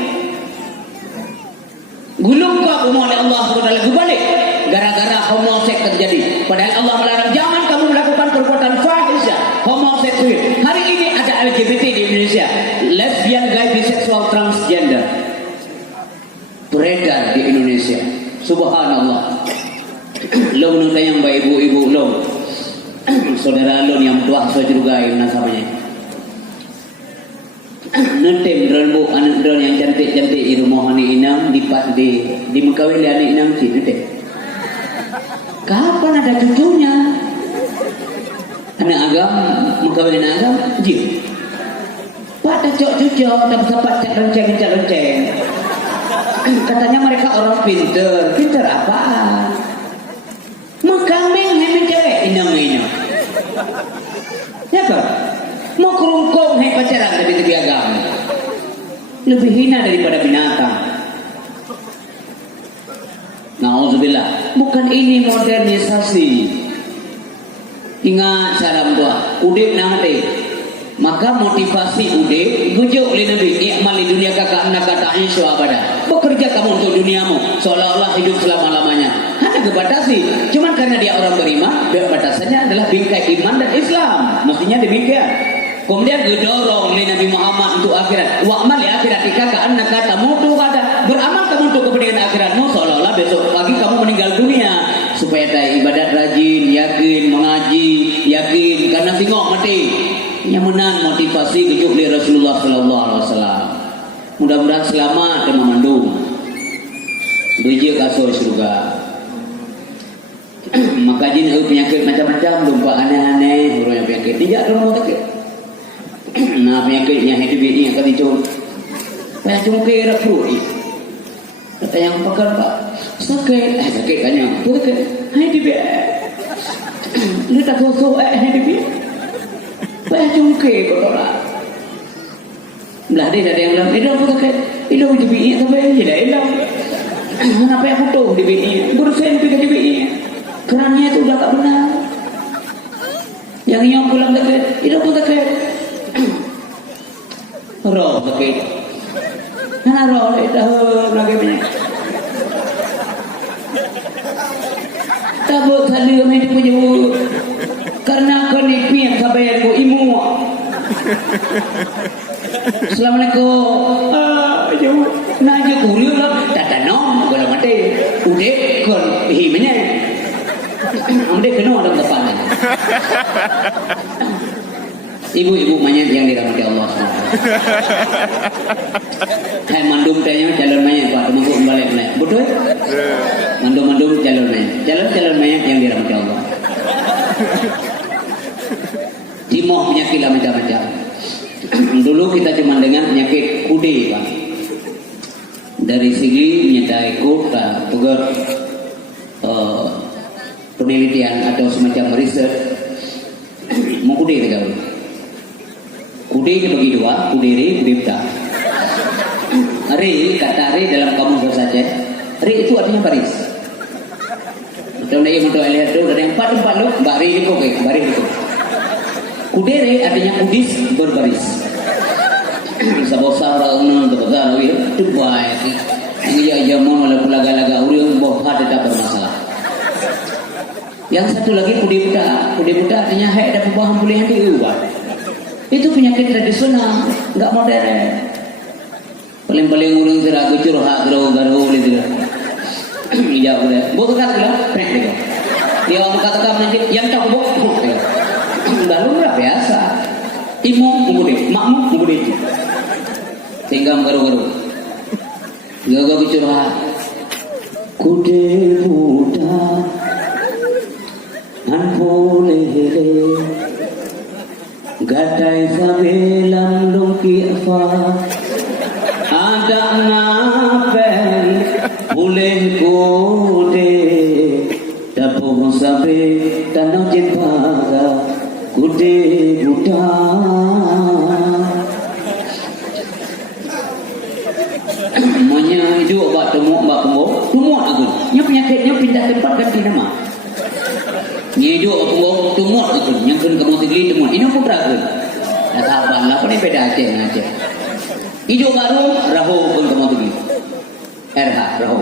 gulung kok mau Allah sudah lagi balik gara-gara homoseks terjadi. Padahal Allah melarang jangan kamu melakukan perbuatan fahisyah, homoseksual. Hari ini ada LGBT di Indonesia, lesbian, gay, bisexual, transgender beredar di Indonesia. Subhanallah. Lo menurut yang baik ibu-ibu lo, saudara lo yang tua juga yang nasamanya. Nentem drone anak drone yang cantik-cantik di rumah ni inam di mengkawin anak inam si nentem. Kapan ada cucunya? Anak agam mengkawin anak agam, jim. Pak tak cucu, tak sempat cek lonceng. Katanya mereka orang pinter apaan? Mengkambing hemen cewek inam. Ya kan? Mau kerungkung hai pacaran dari tepi agama. Lebih hina daripada binatang. Nauzubillah. Bukan ini modernisasi. Ingat salam doa. Udik nanti. Maka motivasi udik gujuk oleh Nabi. I'mal di dunia kakak annaka ta'ishu abada. Bekerja kamu untuk duniamu seolah-olah hidup selama-lamanya. Hanya dibatasi. Cuman karena dia orang beriman, batasannya adalah bingkai iman dan Islam. Mestinya demikian. Kemudian gedorong oleh Nabi Muhammad untuk akhirat. Wa'mal li akhiratika ka'annaka tamutu kata. Beramal kamu untuk kepentingan akhiratmu seolah-olah besok pagi kamu meninggal dunia. Supaya ada ibadat rajin, yakin, mengaji, yakin karena tengok mati. Yang menang motivasi kejuk dari Rasulullah sallallahu alaihi wasallam. Mudah-mudahan selamat dan memandung. Dunia kasur surga. Maka jin penyakit macam-macam, lupa aneh-aneh, orang yang penyakit tidak ada orang sakit. Nah penyakitnya hidup ini akan dicuri. Banyak cungkir perut ini. Kata yang pakar pak sakit, sakit kanya, tu sakit, hidup ini. Lu tak kosong hidup ini. Banyak cungkir kau lah. Belah dia ada yang bilang, hidup apa sakit? Hidup hidup ini sampai tidak hilang. Kenapa yang foto hidup ini? Berusaha hidup ini. Kerannya itu udah tak benar. Yang nyong pulang sakit, hidup pun sakit. Roh sakit. Mana roh dah lagi punya. Tabut tadi kami itu punya karena kenipi yang sampai aku imu. Assalamualaikum. Jauh. Nak je kuliah lah. Tak tanam kalau mati. Udah kon himanya. Udah kena dalam depannya. Ibu-ibu mayat yang dirahmati Allah SWT. Hai mandum tanya calon mayat Pak, tunggu balik mayat. Betul? Mandum calon mayat. Calon mayat yang dirahmati Allah. Timoh penyakit lah macam-macam. Dulu kita cuma dengan penyakit kude Pak. Dari segi menyedai kota, pegar penelitian atau semacam riset mau kude kita dulu. Kude dibagi dua, kudere, kudepta. Re, kata re dalam kamus bahasa Aceh, re itu artinya baris. Kalau nak untuk lihat tu dari empat lu, bari liko ke, bari liko. Kudere artinya kudis berbaris. Sabosar orang berbesar, itu baik. Ini jaman malah laga-laga uriang bohad tetap bermasalah. Yang satu lagi kudepta artinya hai ada pembahan pulihan diubah. Itu penyakit tradisional, enggak modern. Paling-paling orang teragu curhat garu gitu. Iya udah. Bukan kata bilang, prank dia. Dia orang kata penyakit yang tak bok. Lalu enggak biasa. Ibu mengudi, makmu mengudi. Tinggal garu-garu. Garu curhat. Kude muda, an boleh. Gadai sabelam dongki apa ada ngapen boleh kude dapur sabe tanau jempaga kude buta namanya itu obat temuk aku nya penyakitnya pindah tempat ganti nama. Ni dua aku tumor itu yang kan kamu tinggi tumor ini pun ragu dah sabar lah apa ni beda Aceh dengan Aceh hidup baru rahu pun kamu tinggi RH rahu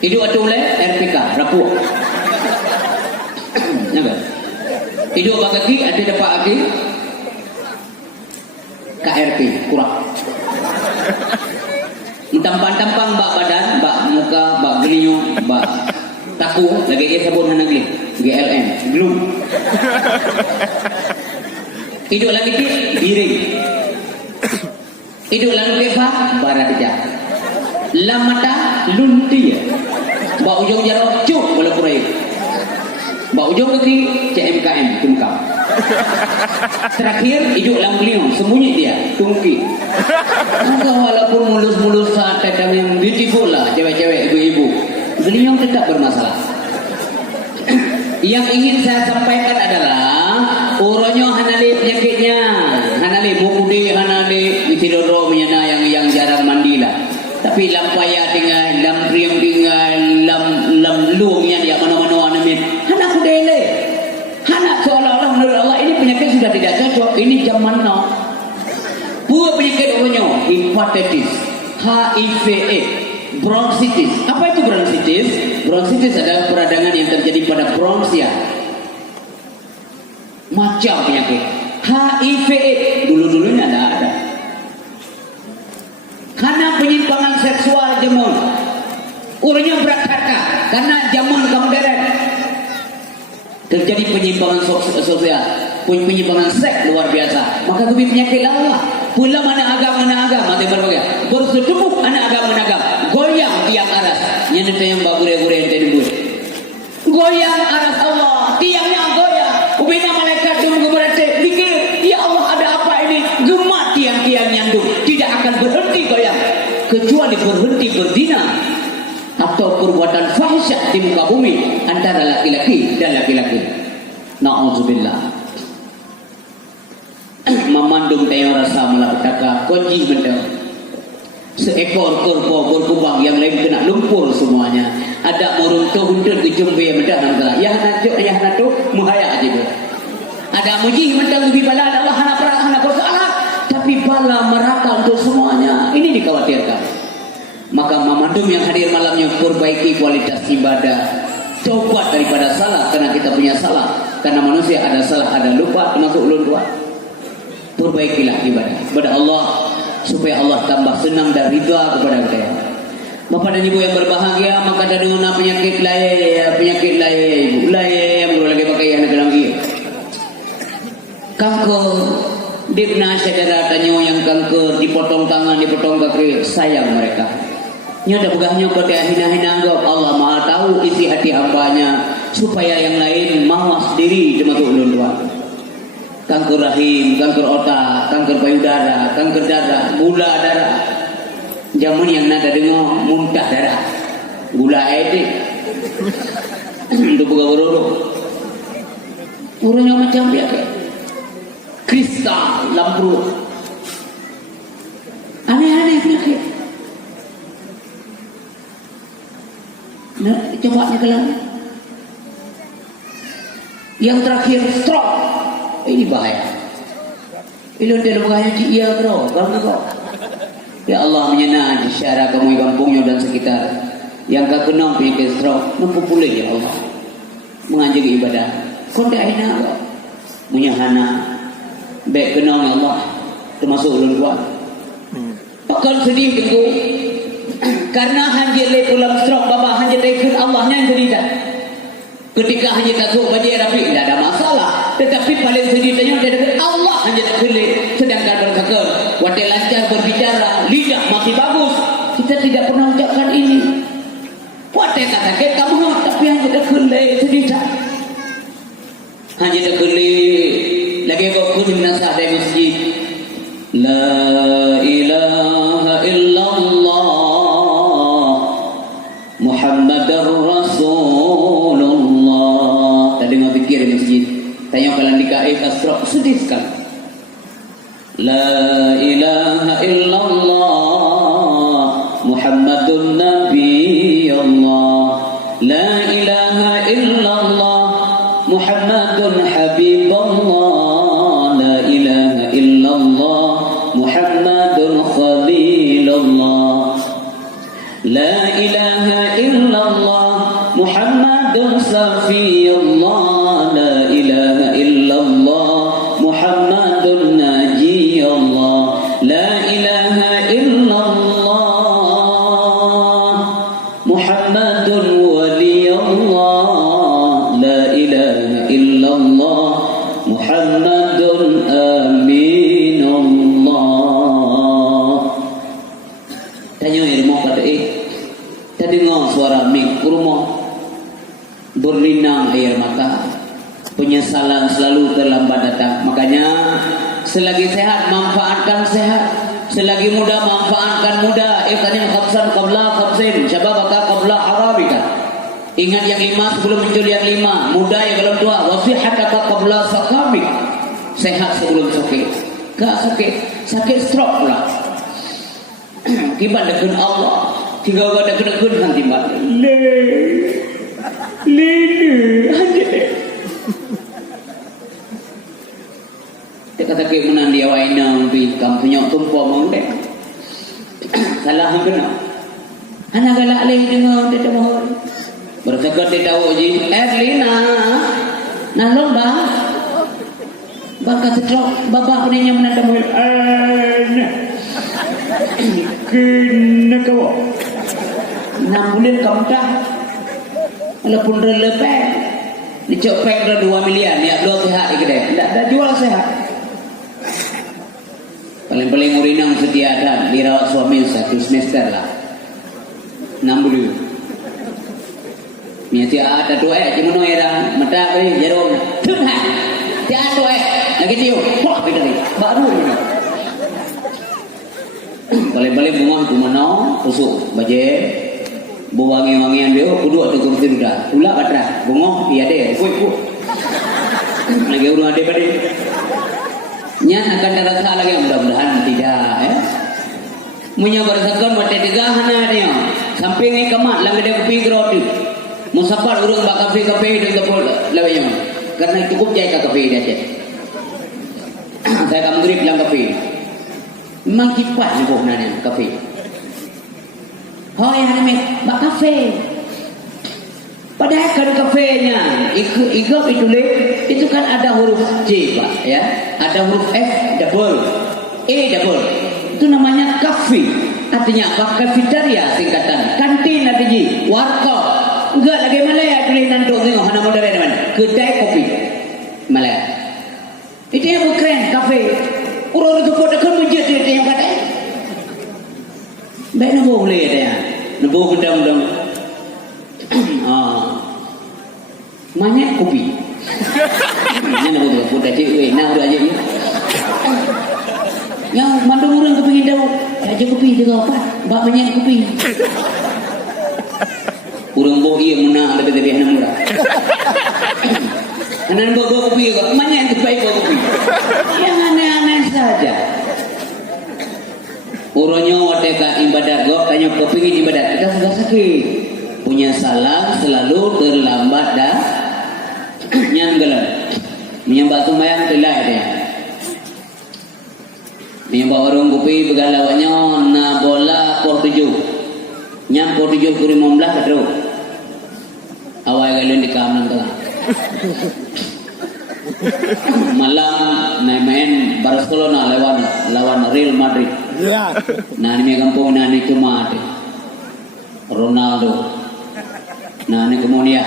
hidup atu oleh RPK rapuh nampak hidup kaki ada dapat lagi KRP kurang tampang-tampang bak badan bak muka bak gelinyo bak taku lagi ia sabun hanagli GLN glum hidup lagi ti biring hidup lagi kepa barat aja lamata lunti ba ujung jaro cuk bola purai ba ujung kaki CMKM tungkam terakhir hidup lang beliau sembunyi dia tungki maka walaupun mulus-mulus saat kadang yang beautiful lah cewek-cewek ibu-ibu beliau tetap bermasalah. Yang ingin saya sampaikan adalah uronyo hanali penyakitnya, hanali mukude, hanali itidoro menyana yang jarang mandilah. Tapi lampaya dengan lampriang dengan lam luangnya dia mana-mana anamin. Hana kudele. Hana seolah-olah menurut Allah ini penyakit sudah tidak cocok. Ini zaman now. Buat penyakit uronyo hepatitis, HIV/AIDS. Bronchitis. Apa itu bronchitis? Bronchitis adalah peradangan yang terjadi pada bronchia. Macam penyakit. HIV dulu-dulunya tidak ada. Karena penyimpangan seksual jamun, urnya berataka karena jamun modern terjadi penyimpangan sosial, penyimpangan seks luar biasa. Maka lebih penyakit Allah. Pula mana agama nanti berbagai bersetubuh anak agama goyang tiang aras yang nanti yang bagure-gure yang tadi buat goyang aras Allah tiangnya goyang ubina malaikat tunggu berarti pikir ya Allah ada apa ini gemat tiang-tiang nyandung tidak akan berhenti goyang kecuali berhenti berzina atau perbuatan fahisyah di muka bumi antara laki-laki dan laki-laki. Na'udzubillah. Memandung tayo rasa malapetaka koji benda seekor kerbau berkubang yang lain kena lumpur semuanya ada meruntuh untuk kejumbe mendah nangkala ya natu muhaya aja ada muji mendah lebih bala Allah anak bersalah tapi bala meraka untuk semuanya ini dikhawatirkan. Maka memandung yang hadir malamnya perbaiki kualitas ibadah, tobat daripada salah karena kita punya salah, karena manusia ada salah ada lupa termasuk ulun dua. Perbaikilah ibadah kepada Allah supaya Allah tambah senang dan ridha kepada kita. Bapak dan Ibu yang berbahagia, maka ada dengan penyakit ibu yang baru lagi pakai yang lagi. Kanker dibna saudara tanyo yang kanker dipotong tangan, dipotong kaki, sayang mereka. Nya ada begahnya pada hina-hina anggap Allah Maha tahu isi hati hambanya supaya yang lain mawas diri termasuk ulun dua. Kanker rahim, kanker otak, kanker payudara, kanker darah, gula darah. Jamun yang nada dengar muntah darah, gula itu. Untuk buka berurut. Orangnya macam biasa. Kristal, lampu. Aneh-aneh penyakit. Nah, coba kelam. Yang terakhir stroke. Ini bahaya. Ilun dia bahaya dia bro, kalau ya Allah menyenang di syara kamu kampungnya dan sekitar yang kau kenal penyakit stroke, mampu pulih ya Allah. Menganjung ibadah. Kau dah enak kau. Punya hana, baik kenal ya Allah, termasuk ulun kuat. Bakal sedih itu, karena hanya le pulang stroke, bapa hanya ikut Allahnya yang cerita. Ketika hanya takut bagi rapi tidak ada masalah. Tetapi paling sedihnya dari Allah hanya terpilih. Sedangkan berkata, wadah lancar berbicara, lidah masih bagus. Kita tidak pernah ucapkan ini. Wadah kata kamu tapi hanya terpilih sedih. Hanya terpilih. Lagi kau pun menasah dari masjid. La ilaha illallah Muhammadar Rasulullah. Tadi mau pikir di masjid. Tanya kalau dikaih kasrok sedih sekali. La ilaha illallah Muhammadun Nabi Allah. La ilaha illallah Muhammadun Habibullah. La ilaha illallah Muhammadun Khalilullah. La ilaha illallah Muhammadun Safiyullah. La ilaha illallah Muhammadun Najiyullah. La ilaha illallah Muhammadun Waliyullah. La ilaha illallah Muhammadun Aminullah. Tanya ilmu kata tadi dengar suara mik rumah berlinang air mata. Penyesalan selalu terlambat datang. Makanya selagi sehat manfaatkan sehat, selagi muda manfaatkan muda. Ikhtanim khamsan qabla khamsin, syababaka qabla harabika. Ingat yang 5 sebelum muncul yang 5. Muda yang belum tua. Wasihataka qabla sakamik. Sehat sebelum sakit. Gak sakit stroke pula. Kibat dengan Allah. Tiga wadah kena-kena nanti mat. Lele aja. Kata ke menan dia waina pi kampungnya tumpo mangde. Salah kena. Anak galak leh dengar dia mohon. Bertegur dia tahu ji, Erlina. Nah lomba. Baka setrok babak punya menanda mohon. Kena kau. 6 bulan kamu dah. Walaupun relevan. Dicopek 2 miliar ni belum sehat kedai. Dah jual sehat. Paling-paling urinang setia dan dirawat suami 1 semester lah. 6 bulan. Ni ada 2 cuma no era mata beri jarum. Tuhan. Dia 2 lagi tiu. Wah bidari. Baru ni. Paling-paling bunga tu mana usuk baje. Wangi-wangian dia kudu tu kursi dah. Pula batah. Bunga iya deh. Puik. Lagi urang ada pada. Nyan akan terasa lagi mudah-mudahan tidak Munya barasakan mate degahana dia. Samping ai kamat lang dia kopi groti. Musafar urang bak kafe dengan pol lawanya. Karena cukup jai ka kafe dia je. Saya kam grip lang kafe. Memang kipat ni bukannya kafe. Hoi hari bak kafe. Padahal kan kafenya igap itu kan ada huruf J Pak ya. Ada huruf F double, E double. Itu namanya kafe. Artinya apa? Kafetaria singkatan. Kantin ada J. Warkop. Enggak lagi Malaya tulis nanti tengok nama modern mana? Kedai kopi. Malaya. Itu yang keren kafe. Orang itu pada kan bujut dia yang kata. Baik nak boleh dia. Nak undang-undang. Banyak kopi. Mana boleh buat aja nak udah aja ni. Yang mandung orang kepingin tahu aja kopi juga apa? Banyak kopi. Urang bo iya muna ada lebih enam murah. Anan bo kopi juga banyak yang baik kopi. Yang aneh-aneh saja. Uronyo wateka ibadat go tanya kepingin ibadat kita sudah sakit. Punya salah selalu terlambat dah. Nyan gelan. Menyembah tumayang telai dia. Menyembah orang kopi begalawanya na bola por 7. Nyam por 7 kuri 15 terus. Awal galon di kamar tengah. Malam naik main Barcelona lawan Real Madrid. Nah ini kampung nah ini cuma Ronaldo. Nah ini kemudian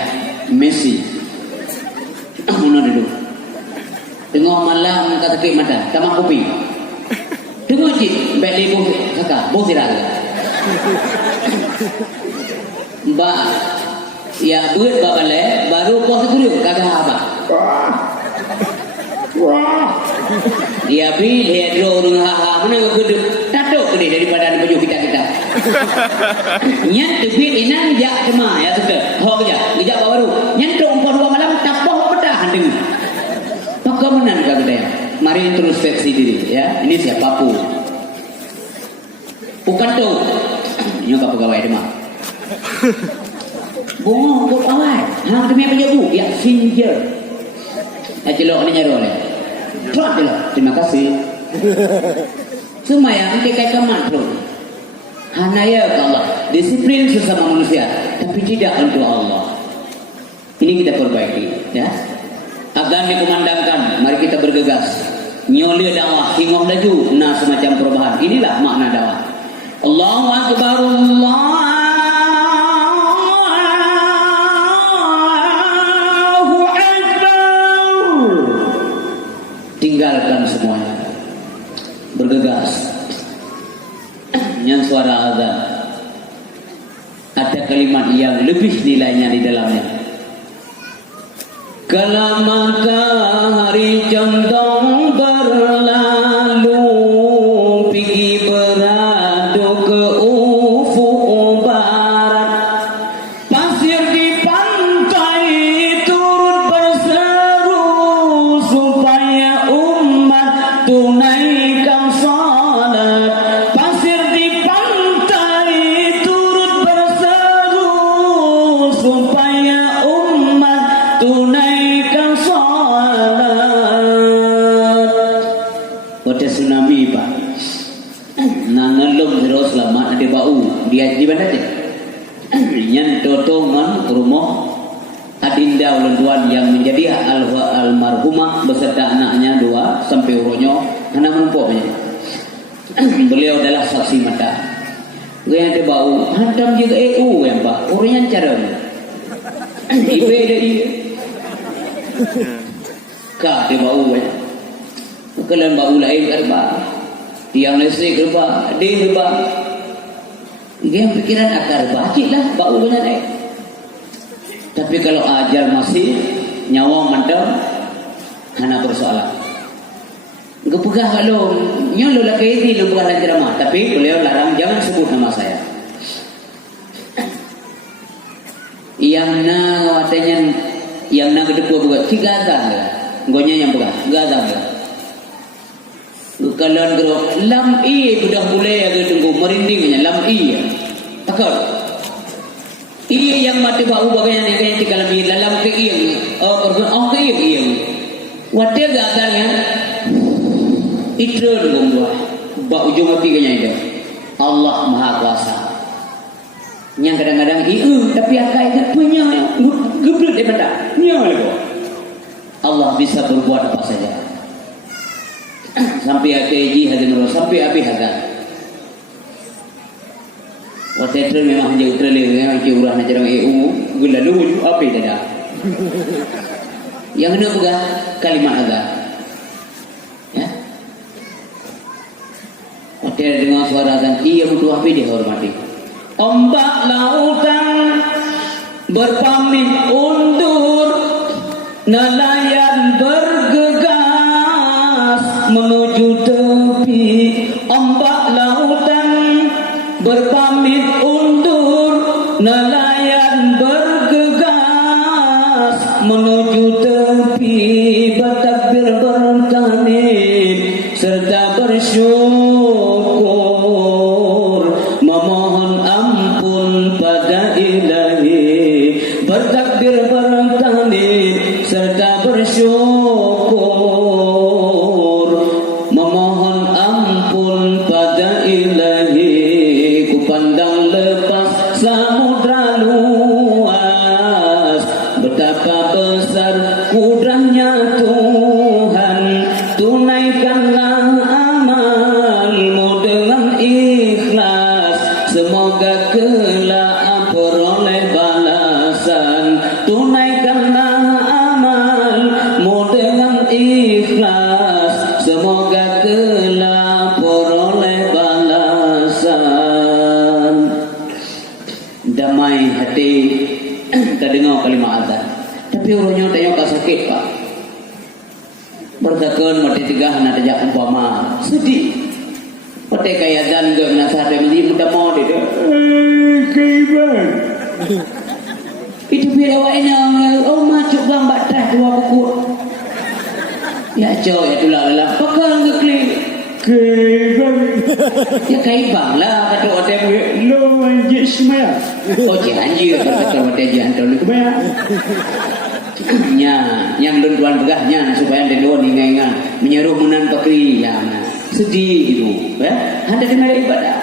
Messi. Mana dulu? Tengok malam kata kek mata, tamah kopi. Tengok cik, beli bos kakak, bos sirah. Mbak, ya buat balik, baru pos dulu kagak apa. Wah. Dia beli dia dorong haha mana gede tato gede daripada baju kita. Nyat duit inang jak cema ya sudah. Ho kerja, kerja baru. Nyat umpon 2 malam tapoh pedah dengan. Bagaimana kagak mari introspeksi diri ya. Ini siapapun. Bukan tu. Nyoka pegawai demam. Bunga pegawai. Hang demi penjabu ya finger. Ajelok ni nyaro ni. Terima kasih. Cuma yang kita kemat tu. Hanaya ke Allah. Disiplin sesama manusia, tapi tidak untuk Allah. Ini kita perbaiki, ya. Agar dikumandangkan, mari kita bergegas. Nyolir dakwah, hingoh laju, nah semacam perubahan. Inilah makna dakwah. Allahu Akbar, Allah. Tinggalkan semuanya, bergegas. Yang suara azan ada kalimat yang lebih nilainya di dalamnya. Kalamakah hari condong berlalu, pergi beradu ke ufuk barat, pasir di pantai turut berseru supaya umat tunaikan salat. Pasir di pantai turut berseru supaya umat tunaikan salat. Pada tsunami Pak, nangalum terus lama ada bau dia di mana je? Yang totongan rumah Adinda ulun tuan yang menjadi almarhumah beserta anaknya 2 Beliau adalah saksi mata. Yang ada bau, hantam juga EU yang pak. Orangnya cara ibu ada iya. Kak dia bau ya. Kalau bau lain kerba, tiang listrik kerba, dia kerba. Dia pikiran akar bacik lah bau banyak naik. Tapi kalau ajal masih nyawa mantap, hana persoalan. Gepegah kalau nyolo lagi ini lu bukan ceramah, tapi beliau larang jangan sebut nama saya. Yang na katanya yang na kedua bukan tiga ada, gonya yang bukan tiga ada. Kalau gerok lam i sudah mulai agak tunggu merindingnya lam i, takut. Iya yang mati bau bagaimana yang tiga lam i dalam ke i, ke i. Wadah gagalnya. Itu membuat bau ujung tiganya itu. Allah Maha Kuasa. Yang kadang-kadang tapi akak itu punya geblek daripada. Allah bisa berbuat apa saja. Sampai ATG hadir sampai api hadir. Waktu itu memang hanya terlebih yang curah nak cerang EU gula dulu api tidak. Yang kena pegang kalimat agak. Ya. Dia dengar suara dan ia butuh api dihormati. Ombak lautan berpamit undur, nelayan bergegas menuju tepi. Ombak lautan berpamit undur, nelayan bergegas menuju tepi. Bertakbir bertahlil serta bersyukur. Bersyukur memohon ampun pada Ilahi. Ku pandang lepas samudra luas, betapa besar kudrahnya Tuhan. Tunaikanlah amalmu dengan ikhlas, semoga kelak peroleh balasan. Tunaikanlah ikhlas, semoga kelak peroleh balasan. Damai hati kita dengar kalimat azan. Tapi orangnya tanya tak sakit pak. Bertakun mati tiga nak ajak umpama sedih. Pate kaya azan ke nasihat mesti mudah mau dia. Kaiban. Itu bila awaknya macam bang batas dua buku. Ya cow ya tulah lah. Pakal ngeklik. Kaibang. Ya kaibang lah kata hotel lo anjir semaya. Oh anjir kata hotel jangan terlalu kemana. Yang tuan begahnya supaya ada dua ingat menyeru menan pakri ya sedih gitu. Ada di mana ibadah.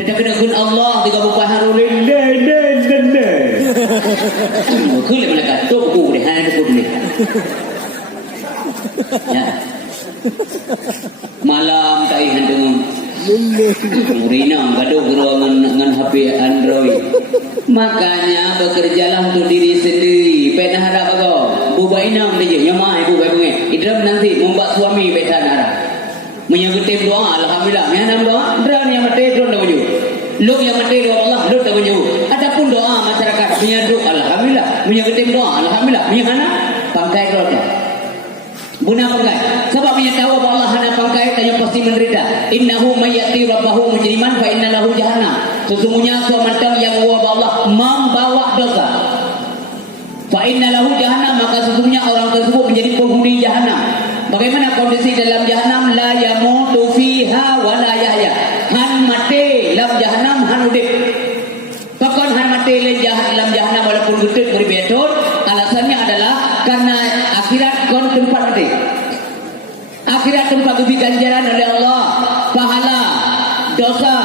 Tidak kena gun Allah tiga buku harulin. Kau le mereka tu buku deh hanya buku ni. Ya. Malam tak ihan dengan Murina gaduh geruangan dengan HP Android. Makanya bekerjalah untuk diri sendiri. Pernah harap kau bubainam dia nyamai bubai bunga. Idram nanti membuat suami betan harap. Menyegetim doa alhamdulillah. Menyanam doa dran yang mati dron dah wujud. Lu yang mati doa Allah lu dah wujud. Adapun doa masyarakat menyaduk alhamdulillah. Menyegetim doa alhamdulillah. Menyana pangkai keluarga. Guna pangkai. Sebab dia tahu bahawa Allah hanya pangkai tanya pasti menderita. Innahu mayyati rabbahu mujriman fa inna lahu jahannam. Sesungguhnya suamantang yang Allah membawa dosa. Fa inna lahu jahannam, maka sesungguhnya orang tersebut menjadi penghuni jahannam. Bagaimana kondisi dalam jahannam? La yamutu fiha wa la yahya. Han mati dalam jahannam, han udip. Bahkan han mati dalam jahannam walaupun getut berbetut. Alasannya adalah karena akhirat kon tempat mati. Akhirat tempat beri ganjaran oleh Allah, pahala, dosa,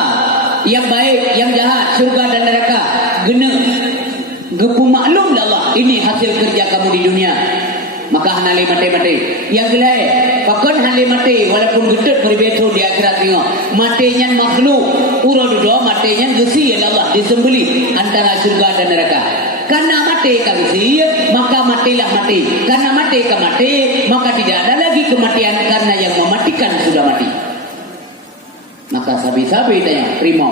yang baik, yang jahat, surga dan neraka. Gena gepu maklum dah Allah. Ini hasil kerja kamu di dunia. maka hanali mati yang gelai pakon hanali mati walaupun gedut berbetul di akhirat tengok matinya makhluk urut dua matinya gesi Allah disembeli antara surga dan neraka. Karena mati ka gesi maka matilah mati, karena mati ka mati maka tidak ada lagi kematian karena yang mematikan sudah mati. Maka sabi-sabi tanya primo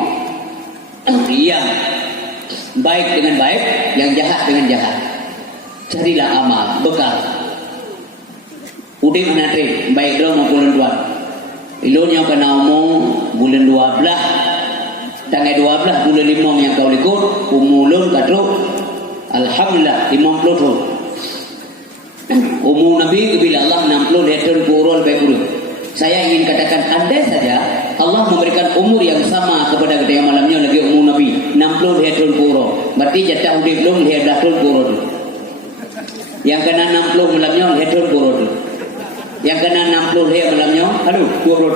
yang baik dengan baik, yang jahat dengan jahat. Carilah amal bekal udah menate baik dong bulan 2 ilunya kena omong bulan 12 tanggal 12 bulan 5 yang kau likut umulun katru alhamdulillah 50 tahun umur Nabi bila Allah 60 hetur kurul baik. Saya ingin katakan andai saja Allah memberikan umur yang sama kepada kita yang malamnya lagi umur Nabi 60 hetur kurul berarti jatah udah belum hetur kurul yang kena 60 malamnya hetur kurul yang kena 60 he malamnya aduh kurul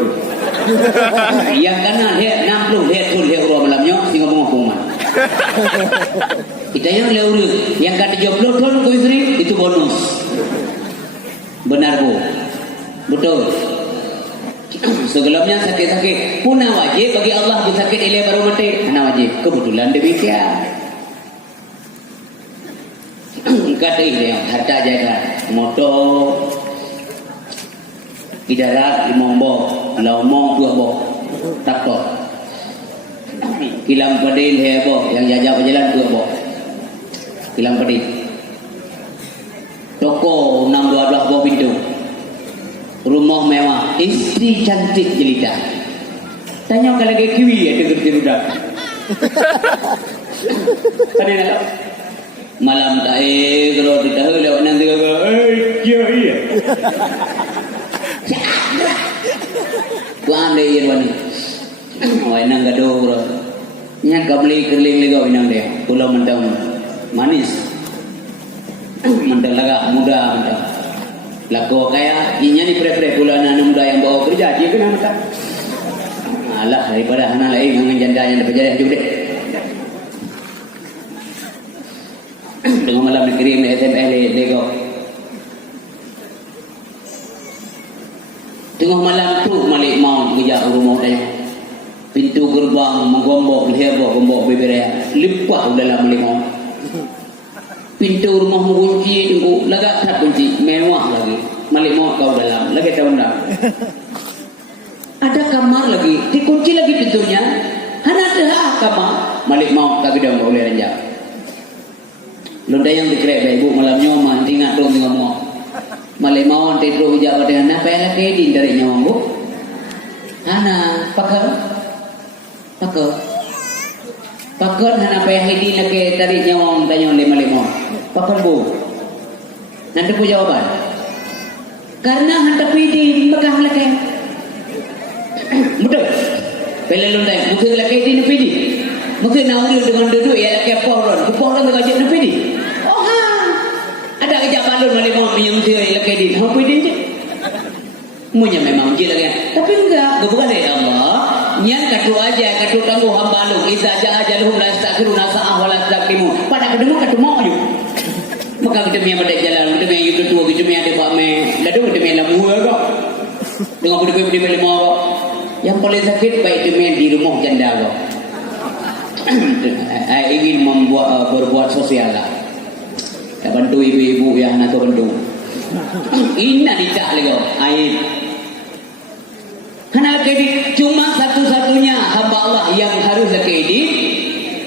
yang kena he 60 hetur he kurul malamnya sehingga menghukuman kita yang lewat yang kata 70 tahun ku istri itu bonus benar bu betul. Sebelumnya sakit-sakit punah wajib bagi Allah bersakit ilia baru mati ana wajib kebetulan demikian. Kata ini harta jaga motor idarat 5 bok laumong 2 bok traktor kilang pedil hebo yang jajah berjalan 2 bok kilang pedil toko 6-12 bok pintu rumah mewah istri cantik jelita tanya kalau lagi kiwi ada gerti rudak tadi nak malam tak kalau ditahu lewat nanti kalau iya kuan deh yang wani wanang gaduh bro nya kabeli kerling lega wanang deh pulau mentang manis mentang laga muda mentang lagu kaya inya ni pre-pre bulan anak muda yang bawa kerja dia kena mata alah daripada anak lain dengan janda yang dapat jadi juga deh tengah malam dikirim SMS lego tengah malam tu malik mau kerja rumah dia pintu gerbang menggombok heboh gombok beberea lipat dalam malik mau pintu rumah mengunci tunggu lagak tak kunci mewah lagi malik mau kau dalam lagi tahun dah ada kamar lagi dikunci lagi pintunya hana dah kamar malik mau tak gedang boleh ranjang londa yang dikrek ibu malamnya mah tinggal dong ngomong malik mau nanti terus jawab dengan apa yang lagi dari nyawang bu hana pakar hana apa yang lagi dari nyawang tanya oleh malik mau pakar bu nanti pun jawaban karena hantar pidi pegang lagi betul bila lundai mungkin lagi di pidi mungkin nauri dengan duduk ya lagi pohon dengan jet pidi oh ha ada kerja balon malik mau menyemsi lagi di pidi je munya memang je lagi tapi enggak bukan dari Allah nyan katu aja katu tangguh hamba lu iza ja'ajaluhum la yastakhiruna sa'ah wa la yastaqdimu pada kedemu katu mau je maka kita punya pada jalan kita punya itu tua kita punya ada buat lalu kita punya lamu kok dengan budi beli mau yang paling sakit baik kita punya di rumah janda kok ingin berbuat sosial lah bantu ibu-ibu yang nak bantu ini tidak lagi aib karena kredit cuma satu-satunya hamba Allah yang harus kredit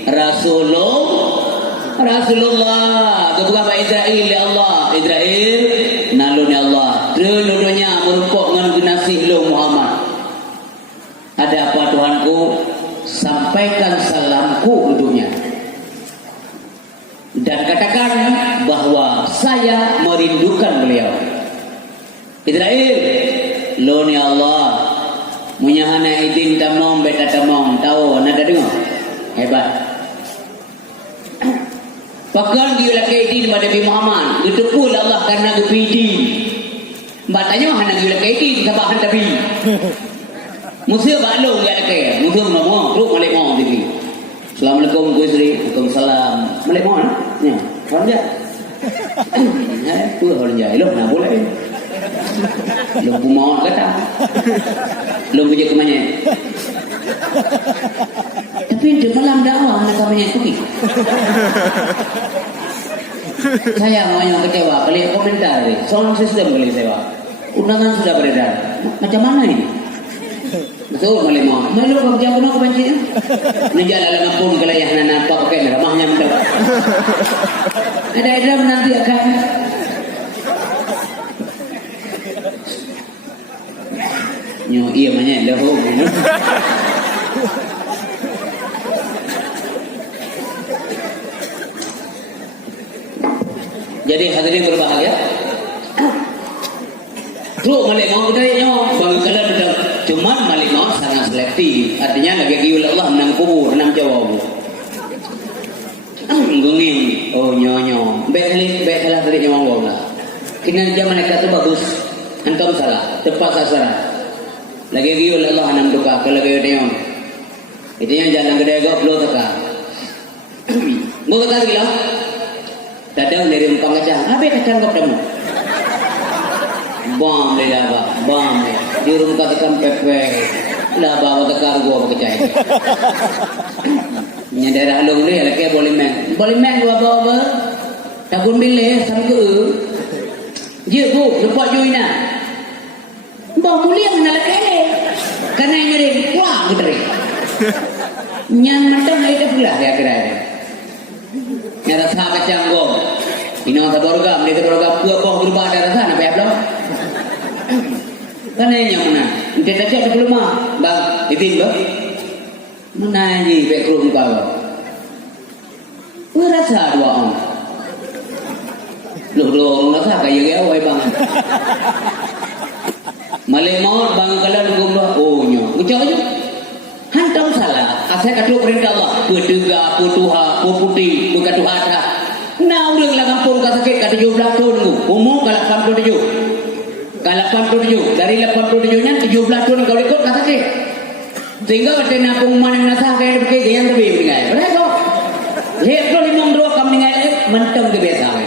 Rasulullah kebuka Israel ya Allah Israel nalun ya Allah terludunya merupakan dengan nasih lo Muhammad ada apa Tuhanku sampaikan salamku untuknya dan katakan bahwa saya merindukan beliau Israel lo ni Allah munyahana idin tamong beta tamong tahu nada dengar hebat pakar dia laki idin pada Nabi Muhammad gedepul Allah karena gepidi batanya hana dia laki idin sabahan Nabi musuh balong dia laki musuh ngomong lu malik mau tadi Assalamualaikum ku istri Waalaikumsalam malik mau ya faham tak Tôi hồi nhảy lúc nào bố lấy lúc bố mò cái ta lúc bây giờ kemana tapi untuk malam dakwah nak kemana pergi saya mau kecewa kali komentar sound system kali saya undangan sudah beredar macam mana ini betul boleh mau malu kerja kuno kepancing menjal alam pun kelayah nana apa pakai ramahnya mendak ada menanti akan nyo iya manya lahu jadi hadirin berbahagia tuh malik mau dari nyo bang kalian udah cuman malik mau sangat selektif artinya lagi giul Allah menang kubur menang jawab gunging oh nyo baik kalah dari nyo lah kinerja mereka tu bagus antum salah tepat sasaran lagi giul Allah menang duka kalau lagi nyo itu yang jalan gede agak belum teka mau kata gila dadang dari empang kacang apa kacang kau temu bom le dah bom di rumah katakan pepe dah bawa tekar gua berkecai nya daerah long ni laki boleh main dua bawa takun bileh sampai je bu lepas join nah bom mulia mana laki ni karena nyeri wah gitu nyang macam ni dah pula dia kira nya rasa kacang gua ini orang terborga mereka terborga apa berubah ada rasa nak apa kan yang mana kita cakap di rumah bang itin bang mana ni backroom kau berasa dua orang lu rasa kayak dia awai bang malemot bang kalau gumba oh nyo ucap aja hantam salah asal kata perintah Allah pedega putuha puputi bukan tuhata nah udah kampung kata sakit kata 17 tahun umur kalau 87 dari 87 nya 17 tahun kau ikut kata ke sehingga ada napung mana nasa kayak begitu yang lebih mengai berapa lihat kalau 52 kamu mengai mentang kebiasaan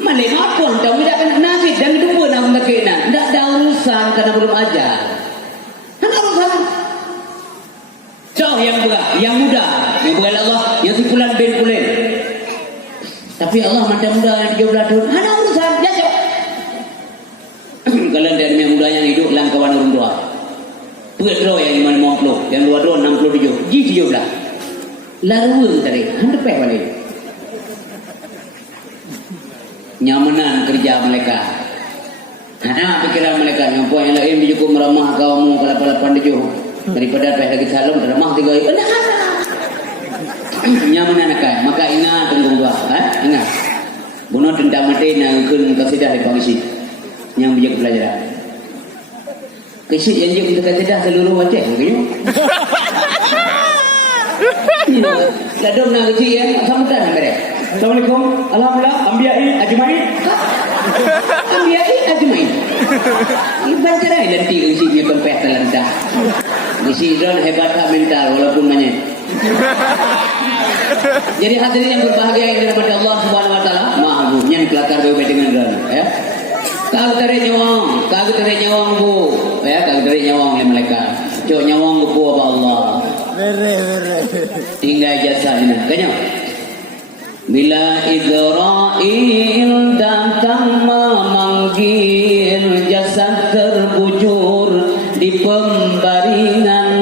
mana apa entah tidak kena nasi dan dua nama kena tidak ada urusan karena belum ajar ada urusan yang muda yang bukan Allah yang sipulan bin pulen tapi Allah mata muda yang 17 tahun ada urusan jatuh kalian dari yang muda yang hidup langkawan orang tua Pedro yang 50 yang 22 67 G17 lalu tadi anda peh balik nyamanan kerja mereka ada pikiran mereka yang poin yang lain cukup meramah kamu kalau 87 daripada peh lagi salom meramah 3 benar nyamanan akan maka ingat tunggu gua ingat bunuh dendam mati nak kun kasidah di pangisi yang bijak pelajaran kecil yang dia kita tidak seluruh wajah begini ladom nak kecil ya sambutan mereka Assalamualaikum alhamdulillah ambiai ajmain iban cerai dan isinya pempeh telendah isi don hebat mental walaupun banyak jadi hadirin yang berbahagia yang dirahmati Allah Subhanahu wa taala maaf yang kelakar bebe dengan dan ya kagak dari nyawang bu ya kagak dari nyawang le malaikat cok nyawang bu apa Allah bere tinggal jasa ini kayaknya bila Israil datang memanggil jasad terbujur di pembaringan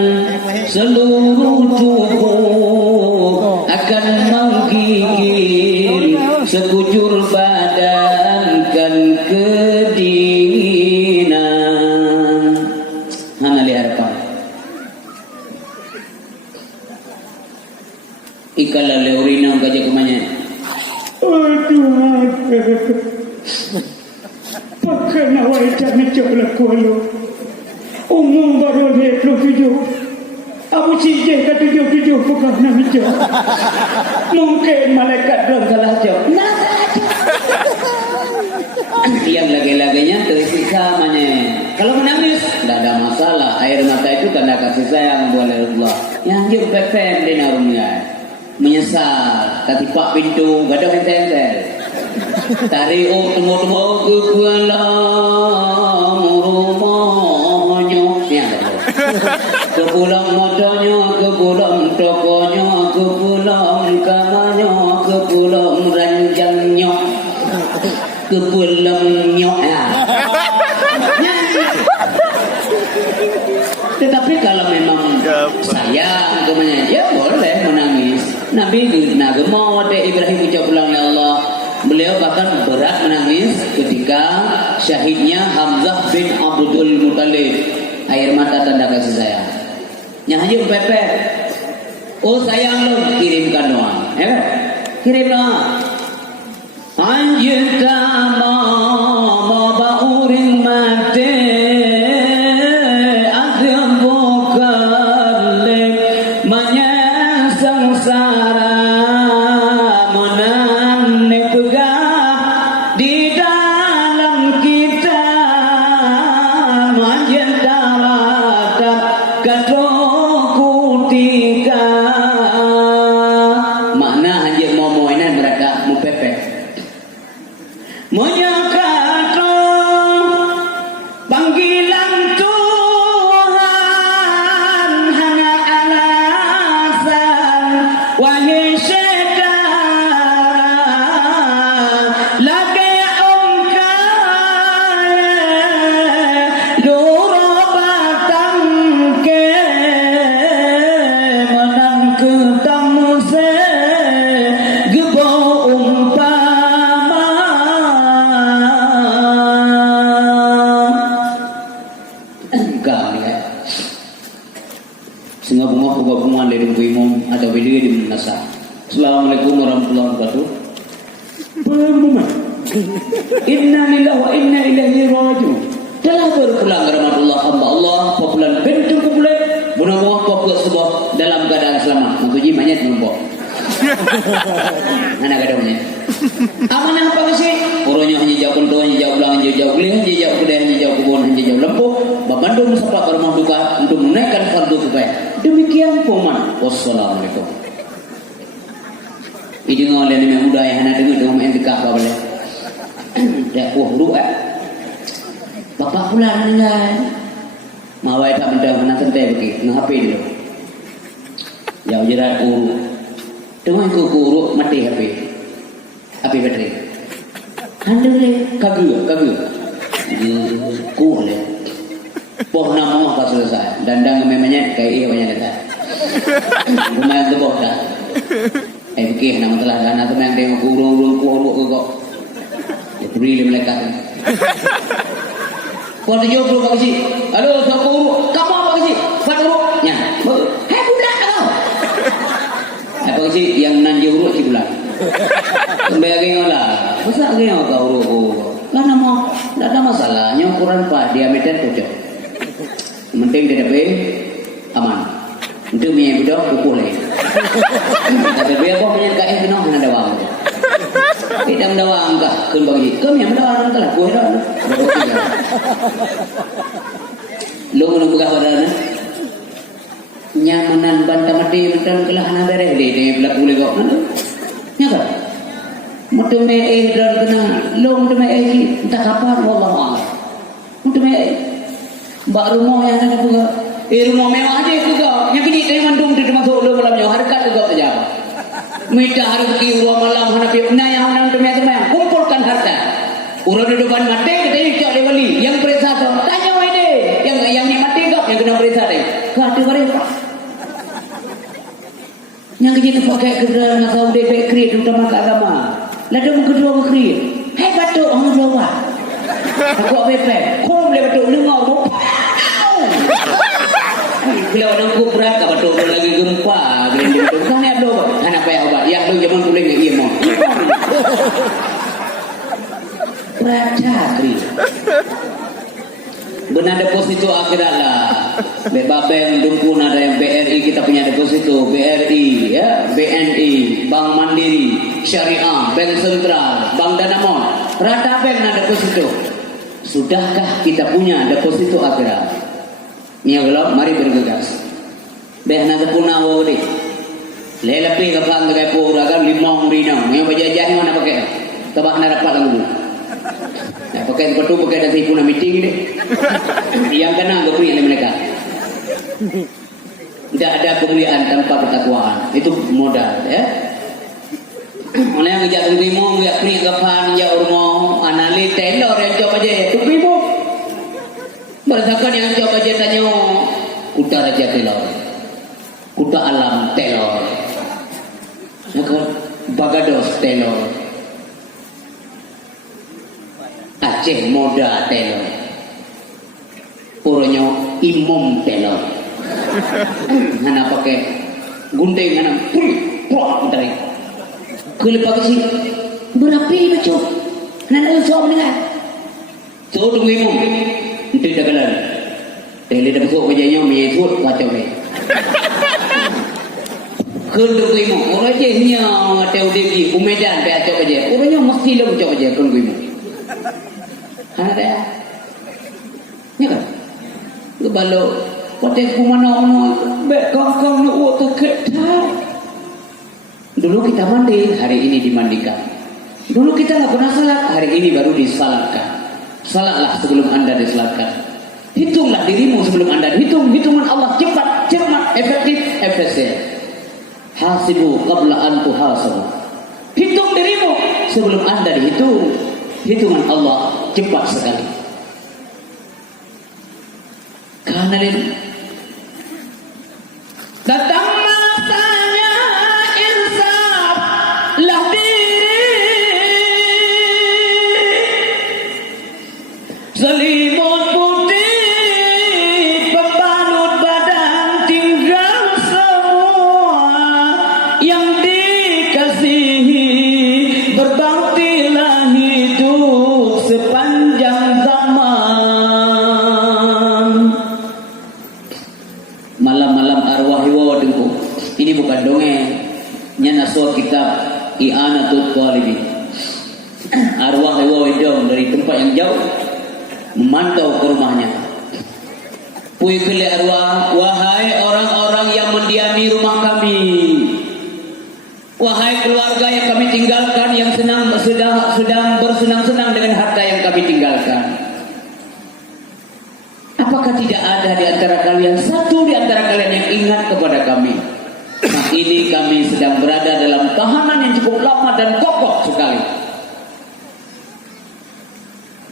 seluruh tubuh akan menggigil sekujur badan kan kedinginan hana lihat apa ikala leurina kaje kumanya aduh pakai nawai jangan coba kualo umum baru lihat video Abu Cije ke 77 bukan nama jawab mungkin malaikat belum salah jawab yang lagi-laginya tersiksa mana kalau menangis tidak ada masalah air mata itu tanda kasih sayang boleh Allah yang dia pepen di narumnya menyesal katipak pintu gak ada henteng Tarik temu-temu ke pulang rumahnya. Ya. Ke pulang motornya, ke pulang tokonya, ke pulang kamarnya, ke pulang ranjangnya, ke pulangnya. Tetapi kalau memang sayang kemudian ya boleh menangis. Nabi mau ada Ibrahim ucap pulang ya Allah. Beliau bahkan berat menangis ketika syahidnya Hamzah bin Abdul Muttalib. Air mata tanda kasih sayang. Nyanyi pepet. Oh sayang lo kirimkan doa. Ya kan? Kirim doa. Anjir mau bauring mati. Assalamualaikum warahmatullahi wabarakatuh. Inna lillahi wa inna ilaihi raji'un. Telah berpulang ke rahmat hamba Allah, populan bentuk populer, bunuh populak sebuah dalam keadaan selamat. Maksudnya banyak nombok. Mana kadangnya? Amanah apa sih? Urunya hanya jauh kuntu, hanya jauh belang, hanya jauh gelih, hanya jauh kuda, hanya jauh kebun, hanya jauh lempuh. Babandung sepak ke rumah duka untuk menaikkan fardu kifayah. Demikian poman. Wassalamualaikum. Ini ngoleh ni muda yang nak dengar dengan main dekat apa boleh? Dah huruf bapak pulang dengan mawai tak benda mana santai pergi ngapain dulu? Jauh jerat urut. Dengan urut mati HP. HP bateri. Handle le kagak. Cool le. Poh nama apa selesai. Dandang memangnya kayak banyak kata. Lumayan tu boh dah. Fikir nama telah dana tu yang tengok urung kuruk ke kok. Dia beri le malaikat. Kau tu jauh perlu Pak Kecik. Halo, siapa uruk? Kamu Pak Kecik? Fat uruk? Ya. Hai budak kau. Hai Pak Kecik yang nan dia uruk cik budak. Sampai lagi ngolah. Masa lagi kau uruk? Lah nama, tak ada masalah. Yang ukuran pak diameter cocok. Penting dia dapat aman. Untuk minyak budak pukul lagi. Tapi biar kau punya kain kena hana dawang. Kita mendawang kah? Kun bagi. Kami yang mendawang telah kuih dah. Lu menunggu kah pada na? Nyamanan bantah mati mentan kelah hana bereh deh dengan belak boleh kau. Nyata. Mutu me dan kena. Lu mutu me entah kapan wallah Allah. Mutu me bak rumah yang ada juga. Rumah mewah dia juga. Yang ini dia mandung di masuk lu malamnya harkat juga saja. Minta harga rumah malam hanapi naya hanan teman-teman kumpulkan harta. Urang di depan mati katanya cak dia beli. Yang periksa tu tanya wei deh. Yang ni mati kau yang kena periksa deh. Kau ada berapa? Yang kita pakai kerja nak tahu dia bakery terutama ke agama. Lalu kedua bakery. Hai batuk orang Jawa. Aku apa? Kau boleh batuk dengar tu. Bila orang kubrak apa tu lagi gempa gini tu kan ada anak payah obat ya tu zaman boleh nggak iya mau raja kri benar deposito akhirat lah bebabeng dumpun ada yang BRI kita punya deposito BRI ya BNI Bank Mandiri Syariah Bank Sentral Bank Danamon rata bank ada deposito sudahkah kita punya deposito akhirat? Nia gelap, mari bergegas. Behna sepuna wodi. Lelapi kapang dekat pura kan 5 rinang. Yang berjajan mana pakai? tabak narapat lang dulu. Nah, pakai betul pakai ada sipuna meeting ini. Yang kena gopri oleh mereka. Tidak ada kemuliaan tanpa ketakwaan. Itu modal, ya. Oleh yang ngejak tunggu ngejak kini kapan ngejak urmo anali telor yang coba aja tunggu berdasarkan yang coba aja tanya kuda raja telor, kuda alam telor, Bagados telor, Aceh Moda telor, Puronyo Imom telor, mana pakai gunting mana puak dari kelepas ke sini berapi baca nan usah mendengar so tunggu imam nanti dah kalah tele dah besok kerjanya menyebut baca ni tunggu imam orang je nya ada udah di Medan dia acok aja orangnya mesti lah acok aja tunggu imam ada ya kan kalau pada kumana baik kau nak tak ketar. Dulu kita mandi, hari ini dimandikan. Dulu kita tak pernah salat, hari ini baru disalatkan. Salatlah sebelum anda disalatkan. Hitunglah dirimu sebelum anda dihitung. Hitungan Allah cepat, efektif, efisien. Hasibu qabla an tuhasabu. Hitung dirimu sebelum anda dihitung. Hitungan Allah cepat sekali. Karena datang masanya insaf lah diri selimut putih pembalut badan tinggal semua yang dikasihi berbaktilah hidup sepanjang zaman. Malam-malam arwah hiwa dengku. Ini bukan dongeng. Nya naswa kitab I'anatul Talibin. Arwah hiwa hidung dari tempat yang jauh memantau ke rumahnya. Pui kele arwah, wahai orang-orang yang mendiami rumah kami. Wahai keluarga yang kami tinggalkan yang sedang bersenang-senang dengan harta yang kami tinggalkan. Apakah tidak ada di antara kalian satu di antara kalian yang ingat kepada kami? Nah, ini kami sedang berada dalam tahanan yang cukup lama dan kokoh sekali.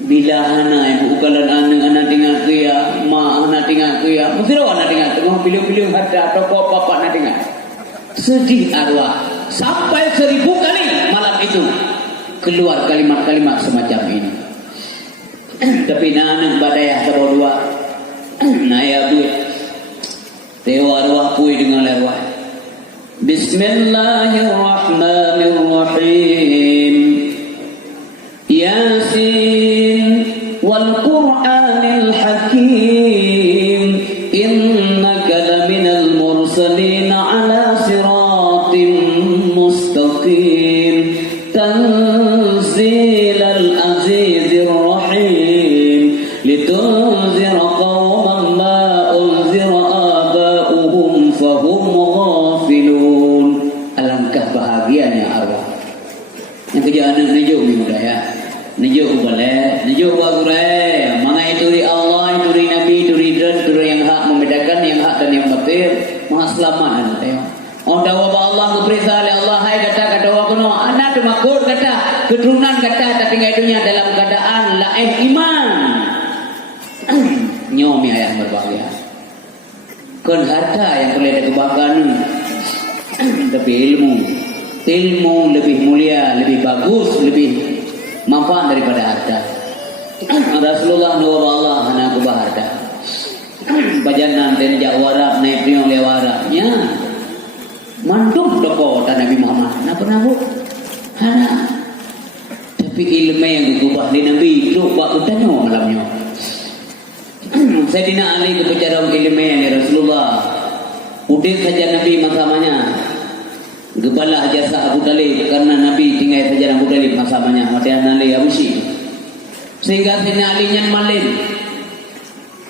Bila hana ibu ugalan anak tinggal kuya, ma anak tinggal kuya, mesti anak tinggal tu, pilih-pilih harta atau kau bapak anak tinggal. Sedih arwah sampai 1000 kali malam itu keluar kalimat-kalimat semacam ini. Tapi anak badaya sebab dua. Nah ya bu, tewa arwah pui dengan arwah. Bismillahirrahmanirrahim. Yasin wal Qur'anil Hakim. Innaka laminal mursalin ala siratim mustaqim. Tanzilal azizir rahim. Litunzira qawman ma unzira aba'uhum fahum ghafilun. Alangkah bahagianya arwah. Yang kerja anak nejuk ni mudah ya. Nejuk boleh, nejuk wagurai. Mana itu di Allah, itu di Nabi, itu di Dan, itu yang hak membedakan yang hak dan yang batil. Maha selamat anak tengok. Oh dawa ba Allah ngeperintah oleh Allah hai kata dawa kuno anak tu makut kata keturunan kata tapi itunya dalam keadaan lain iman. Nyomi ayah berbahagia. Kon harta yang boleh dikembangkan, tapi ilmu lebih mulia, lebih bagus, lebih manfaat daripada harta. Rasulullah nurul Allah anak harta. Bajanan dan jawara naik priong lewaranya. Mandum doko dan Nabi Muhammad. Nak pernah bu? Hana. Tapi ilmu yang digubah di Nabi itu buat bertanya malamnya. Sayyidina Ali berbicara ilmu yang Rasulullah. Udah saja Nabi masamanya. Gebalah jasa Abu Talib karena Nabi tinggal saja Abu Talib masamanya. Matian Ali Abu Syih. Sehingga Sayyidina Ali nyan malim.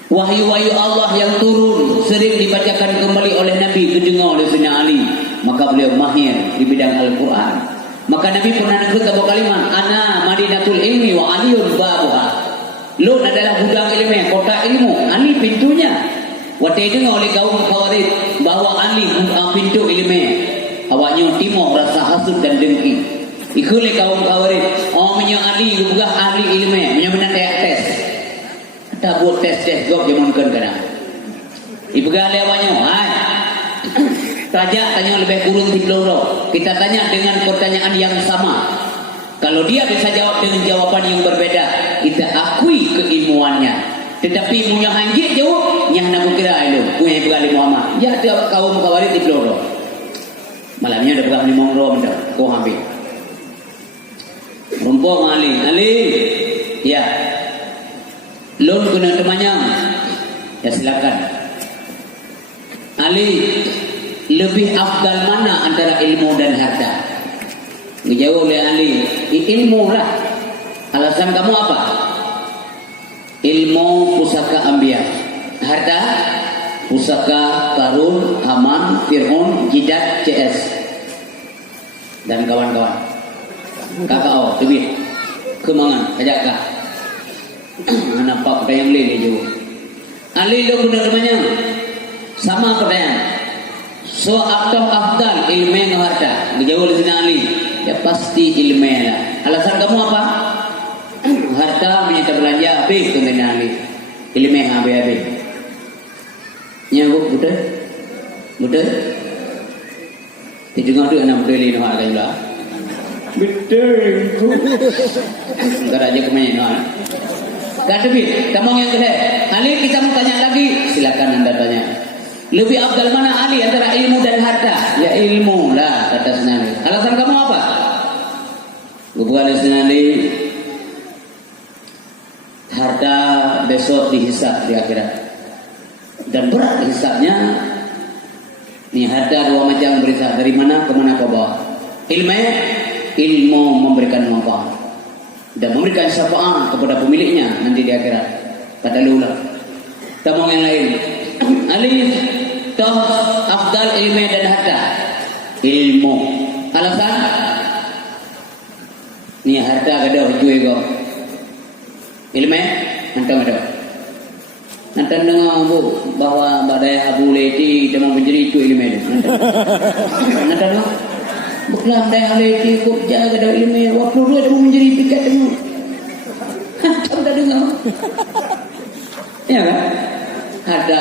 Wahyu-wahyu Allah yang turun sering dibacakan kembali oleh Nabi, didengar oleh Sayyidina Ali. Maka beliau mahir di bidang Al-Quran. Maka Nabi pernah negeri sebuah kalimat, ana madinatul ilmi wa aliyun babuha. Lun adalah gudang ilmu, kota ilmu, Ali pintunya. Waktu itu oleh kaum Khawarij bahwa Ali pintu ilmu. Awaknya timur rasa hasud dan dengki. Ikutlah kaum Khawarij. Oh punya Ali juga ahli ilmu, punya benar dia tes. Tak buat tes gok jaman kadang. Ibu gale awaknya, hai. Tanya lebih kurung di peloro. Kita tanya dengan pertanyaan yang sama. Kalau dia bisa jawab dengan jawaban yang berbeda, kita akui keilmuannya. Tetapi punya hanjik jawab, yang nak kira itu, punya Ibu Muhammad. Ya ada kaum Khawarij di peloro. Malamnya ada pegang 5 orang dah. Kau ambil. Rumput Ali. Ya. Lun kena temannya. Ya silakan. Ali, lebih afdal mana antara ilmu dan harta? Dijawab oleh Ali, ilmu lah. Alasan kamu apa? Ilmu pusaka Anbiya. Harta pusaka Qarun, Haman, Fir'aun, Jidat, CS dan kawan-kawan. Kakak duit kemangan ajak kak. Nampak pertanyaan lain juga. Ali lo guna namanya sama pertanyaan. So atau afdal ilmu dengan harta? Dijawab oleh sini Ali. Ya pasti ilmu lah. Alasan kamu apa? Harta punya belanja habis kemudian Ali. Ilmu habis. Nyambuk betul? Tidak ngadu anak betul ini nak kaya lah. Betul. Enggak aja kemana nak. Kadebit, kamu yang kedua. Ali kita mau tanya lagi. Silakan anda tanya. Lebih afdal mana Ali antara ilmu dan harta? Ya ilmu lah kata Senali. Alasan kamu apa? Bukan Senali. Harta besok dihisab di akhirat. Dan berat hisabnya. Ini harta dua macam berita. Dari mana ke mana kau bawa? Ilmu memberikan manfaat dan memberikan syafaat kepada pemiliknya nanti di akhirat. Kata lulah. Tamu yang lain. Ali toh afdal ilmu dan harta. Ilmu. Alasan? Ni harta kada hujui kau. Ilmu antam ada. Antam dengar bu bahawa badai Abu Leti demam penjeri itu ilmu dia. Antam dengar? Bukan dah Leti kau jaga dah ilmu. Waktu dua demam penjeri pikat tengok. Antam dah dengar? Ya kan? Ada.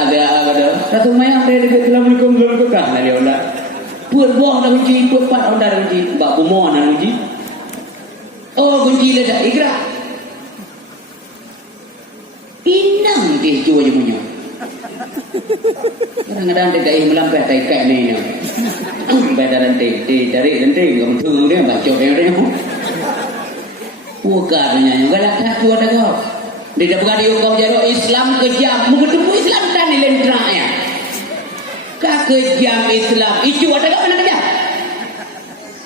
Satu mayang dia dekat dalam hukum berkekah dari Allah. Buat buah dah uji, buat pat onda dah uji, bak bumoh dah uji. Oh kunci dah ikra. Inang dia jual je punya. Kadang-kadang dia dah melampai tai kai ni. Badan dia cari kamu tunggu dia baca dia. Bukannya enggak tak tu ada kau. Dia dah berada hukum jaro Islam kejam. Mengedepu Islam kan nilai terangnya. Kak kejam Islam. Itu ada kat mana kejam?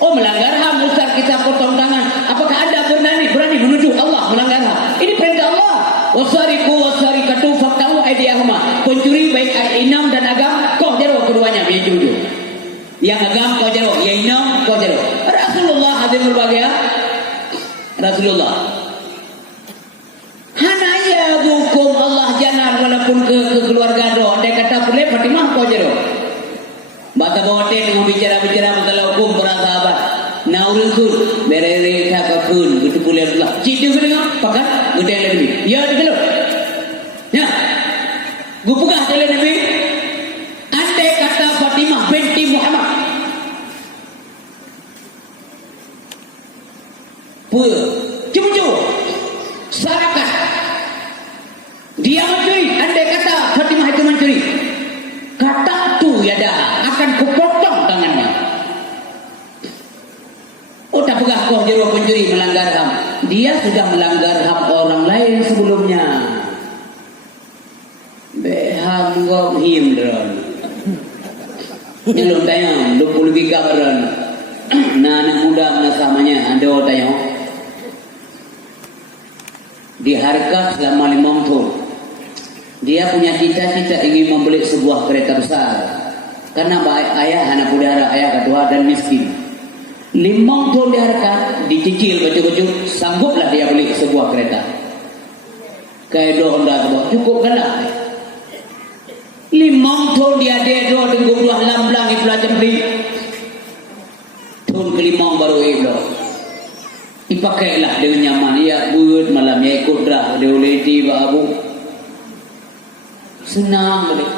Oh melanggar HAM. Ustaz kita potong tangan. Apakah anda berani menuduh Allah melanggar HAM? Ini perintah Allah. Wasariku wasarikatu faktahu aidiyahuma. Pencuri baik inam dan agam. Kau jaro keduanya. Dia jujur. Yang agam kau jaro. Yang inam kau jaro. Rasulullah hadir berbahagia. Rasulullah. Hanaya hukum Allah janar walaupun ke keluarga do. Dia kata boleh Fatimah kau jero. Bata bawa tengok bicara masalah hukum para sahabat. Naurul kun berere tak kun betul boleh belah. Cik dia dengar pakat gede lebih. Ya dulu. Ya. Gu pegah tele Nabi. Andai kata Fatimah binti Muhammad. Cucu. Sarakat. Dia mencuri. Andai kata Fatimah itu mencuri, kata tu ya dah akan kupotong tangannya. Oh tak pegah kau jero pencuri melanggar HAM. Dia sudah melanggar HAM orang lain sebelumnya. Beham gom himdron. Ini lu tanya 23 beran. Nah anak muda menasamanya ada orang tanya. Diharga selama 5 tahun. Dia punya cita-cita ingin membeli sebuah kereta besar. Karena ayah anak saudara, ayah kedua dan miskin. 5 tahun diharapkan, dicicil betul-betul, sangguplah dia beli sebuah kereta. Kayak Honda cukup kan lah. 5 tahun dia ada tunggu buah lamblang itu belajar beli. Tahun ke-5 baru itu. Dipakailah dengan nyaman. Ya buat malam ya ikut dah. Dia boleh tiba abu. Senang boleh.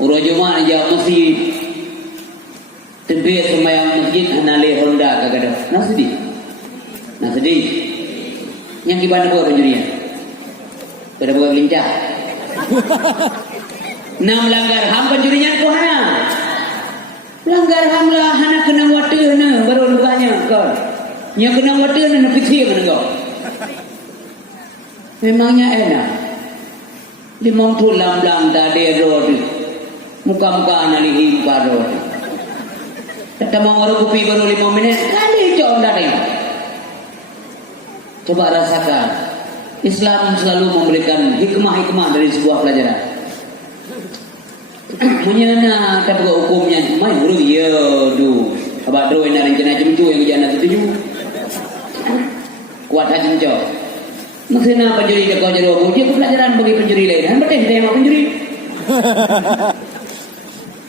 Orang Jumat aja masjid. Tebik semayang masjid hanali Honda kadang-kadang. Nah sedih. Yang di mana buat penjurian? Pada buat lincah. Nah melanggar ham penjurinya ku hana. Melanggar ham lah hana kena wata hana baru luganya kau. Nya kena wata hana piti mana kau. Memangnya enak. Di mongtu lamblang dade road. Muka-muka analihi parod. Kata mau orang kopi baru 5 minit kali jauh dari. Coba rasakan. Islam selalu memberikan hikmah-hikmah dari sebuah pelajaran. Menyana tak buat hukumnya main huru ya do. Abah do yang rencana jemcu yang jana tuju. Kuat haji jauh. Maksudnya penjuri dia kau jero dia pelajaran bagi penjuri lain. Han betul dia mau penjuri.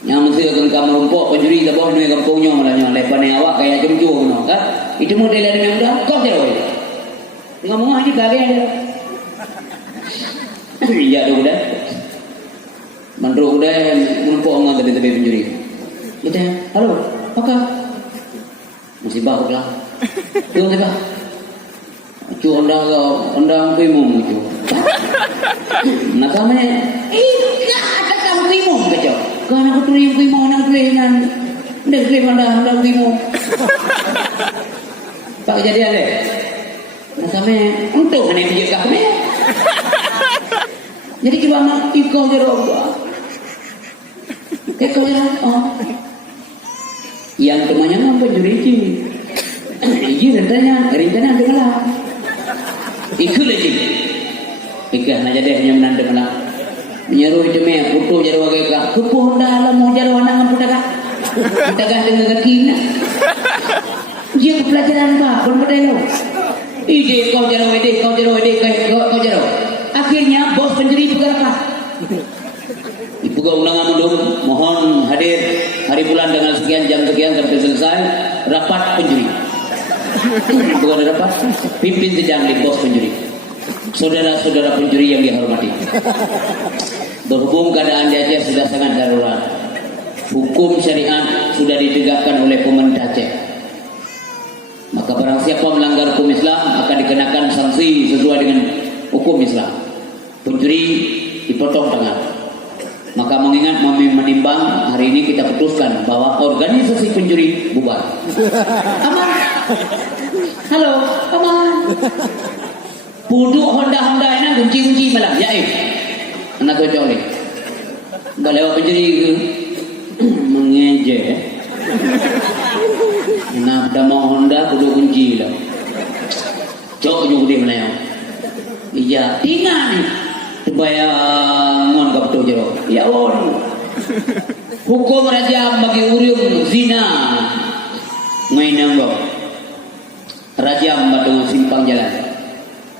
Yang mesti akan kamu rumpuk penjuri tak boleh nuai kampungnya malahnya lepas ni awak kayak jemcu kan. Itu model yang mudah kau jero. Ngomong haji bagian dia. Iya dong dah. Mandro udah menumpuk orang dari tepi penjuri. Kita, halo, apa? Musibah lah. Tuh siapa? Cu anda kuimum cu. Nak kami, ada kamu kuimum kacau. Karena aku tuh yang kuimum, nak kuinan, dah kuim anda kuimum. Pak kejadian deh. Nak kami, untuk mana yang menjaga kami? Jadi kita nak ikut je roba. Ikut je oh. Yang temannya apa juriji? Iji rencana dengarlah. Ikut lagi. Ikut nak jadi hanya menanda malam. Menyeru itu meh putu jadi wagai kak. Kupuh dalam mau jadi wanang apa dah kak? Kita kah dengan kaki nak? Dia pelajaran apa? Pun berdaya lo. Ide kau jadi wede, kau jadi. Akhirnya bos penjuri bergeraklah. Ibu undangan dulu, mohon hadir hari bulan dengan sekian jam sekian sampai selesai rapat penjuri. Bukan rapat, pimpin sedang di bos penjuri. Saudara-saudara penjuri yang dihormati. Berhubung keadaan di Aceh sudah sangat darurat. Hukum syariat sudah ditegakkan oleh pemerintah Aceh. Maka barang siapa melanggar hukum Islam akan dikenakan sanksi sesuai dengan hukum Islam. Pencuri dipotong tangan. Maka mengingat menimbang hari ini kita putuskan bahwa organisasi pencuri bubar. Aman. Halo, aman. Puduk Honda ini kunci malam. Jaib. Anak cocok ni. Dah lewat pencuri mengejek. Nak dah mau Honda puduk kunci lah. Cok juga dia melayang. Iya, tinggal ni. Supaya ngon kau betul jero. Ya on. Hukum rajam bagi urium zina. Mainan kau. Rajam batu simpang jalan.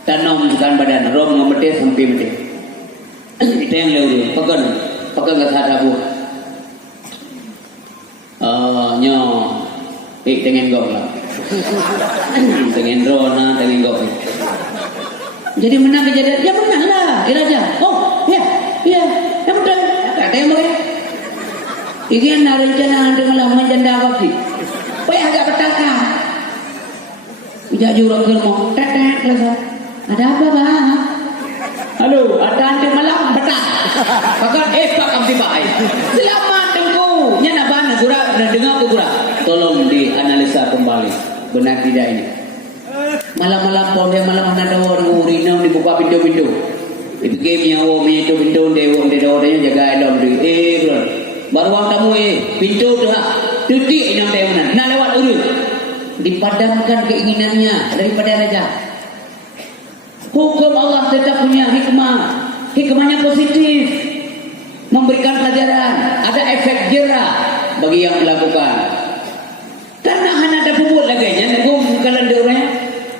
Tanam sekan badan rom ngamete sampai mete. Itu yang lewat. Pakai kat hadapu. Nyo. Tengen kau lah. Tengen rona, tengen kau. Jadi menang kejadian, ya menang lah, Raja. Oh, ya, yang betul. Kata yang boleh. Ini ada rencana dengan menjanda kopi. Weh agak petaka. Tidak jurang kelmo, tek kelasa. Ada apa bang? Halo, ada anti malam petang. Pakat Pak Kamti Pak. Selamat tengku. Nya naban gura dan dengar ke gura. Tolong dianalisa kembali. Benar tidak ini? Malam-malam pun dia malam ada orang urinam dibuka pintu-pintu. Itu game yang itu pintu dia orangnya jaga adom di. Bro. Baru orang tamu pintu tu ha. Tuti yang dia mana. Nak lewat urut. Dipadamkan keinginannya daripada raja. Hukum Allah tetap punya hikmah. Hikmahnya positif. Memberikan pelajaran. Ada efek jerah bagi yang melakukan. Dan Hana ada puput lagi nya nego kalau ada orang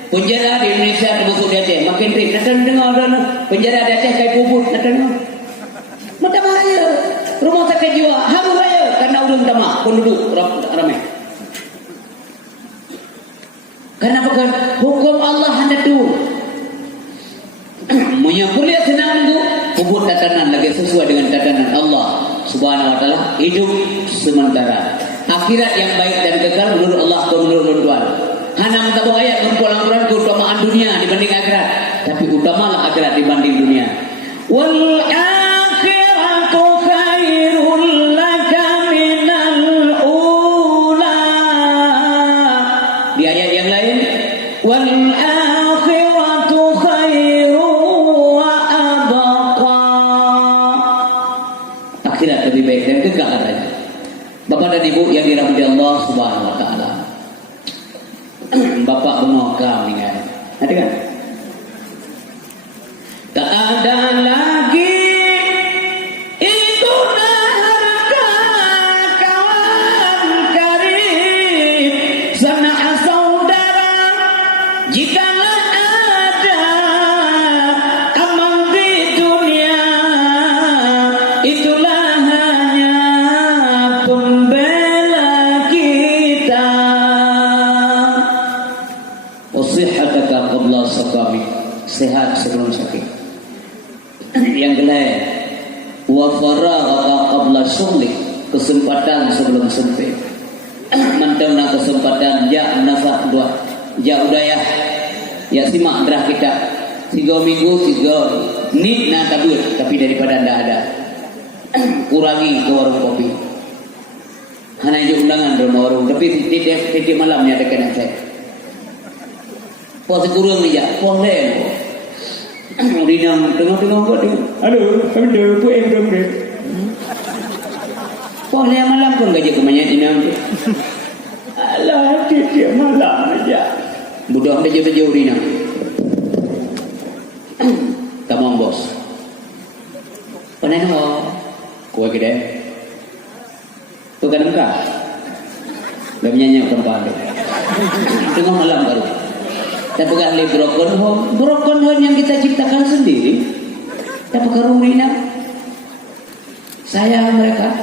penjara di Indonesia termasuk di Aceh makin rik nak dengar dah penjara di Aceh kai puput nak dengar. Macam bahaya. Rumah sakit jiwa harus raya karena ulun tamak penduduk ramai. Kenapa kan hukum Allah hendak tu. Punya kuliah senang tu hubut tatanan lagi sesuai dengan tatanan Allah Subhanahu wa taala hidup sementara. Akhirat yang baik dan kekal menurut Allah atau menurut tuan. Hana mentabu ayat dalam Quran keutamaan dunia dibanding akhirat, tapi utamalah akhirat dibanding dunia. Wal akhiratu khairul laka minal ula. Di ayat yang lain wal akhiratu khairu wa abqa. Akhirat lebih baik dan kekal katanya. Bapak dan Ibu yang dirahmati Allah Subhanahu wa taala. Bapak menokam ni kan. Ada kan? Tak ada lagi itu harga kawan karib sanak saudara jikalau ada aman di dunia itulah hanya pembela kita. Wasihataka qabla sakami, sehat sebelum sakit. Yang kedua, wa faraghaka qabla syughlik, kesempatan sebelum sempit. Mantauna kesempatan ja nafak dua, ja udayah. Ya simak derah kita. 3 minggu 3 ni na tabur tapi daripada anda ada. Kurangi ke warung kopi. Hanya je undangan rumah warung tapi titik malamnya ada kena saya. Puasa kurang ni ya, puasa lain. Rinang tengah-tengah buat dia. Aduh, ada puan dia. Puasa malam pun gaji kemanyan inang tu. Alah, tiap malam aja. Budak dia jauh rinang. Tamam bos. Panen ho. Kue gede. Tu kan engkau. Dah menyanyi tempat tu. Tengah malam baru. Tak pegang le broken home yang kita ciptakan sendiri. Tak pegang rina. Saya mereka.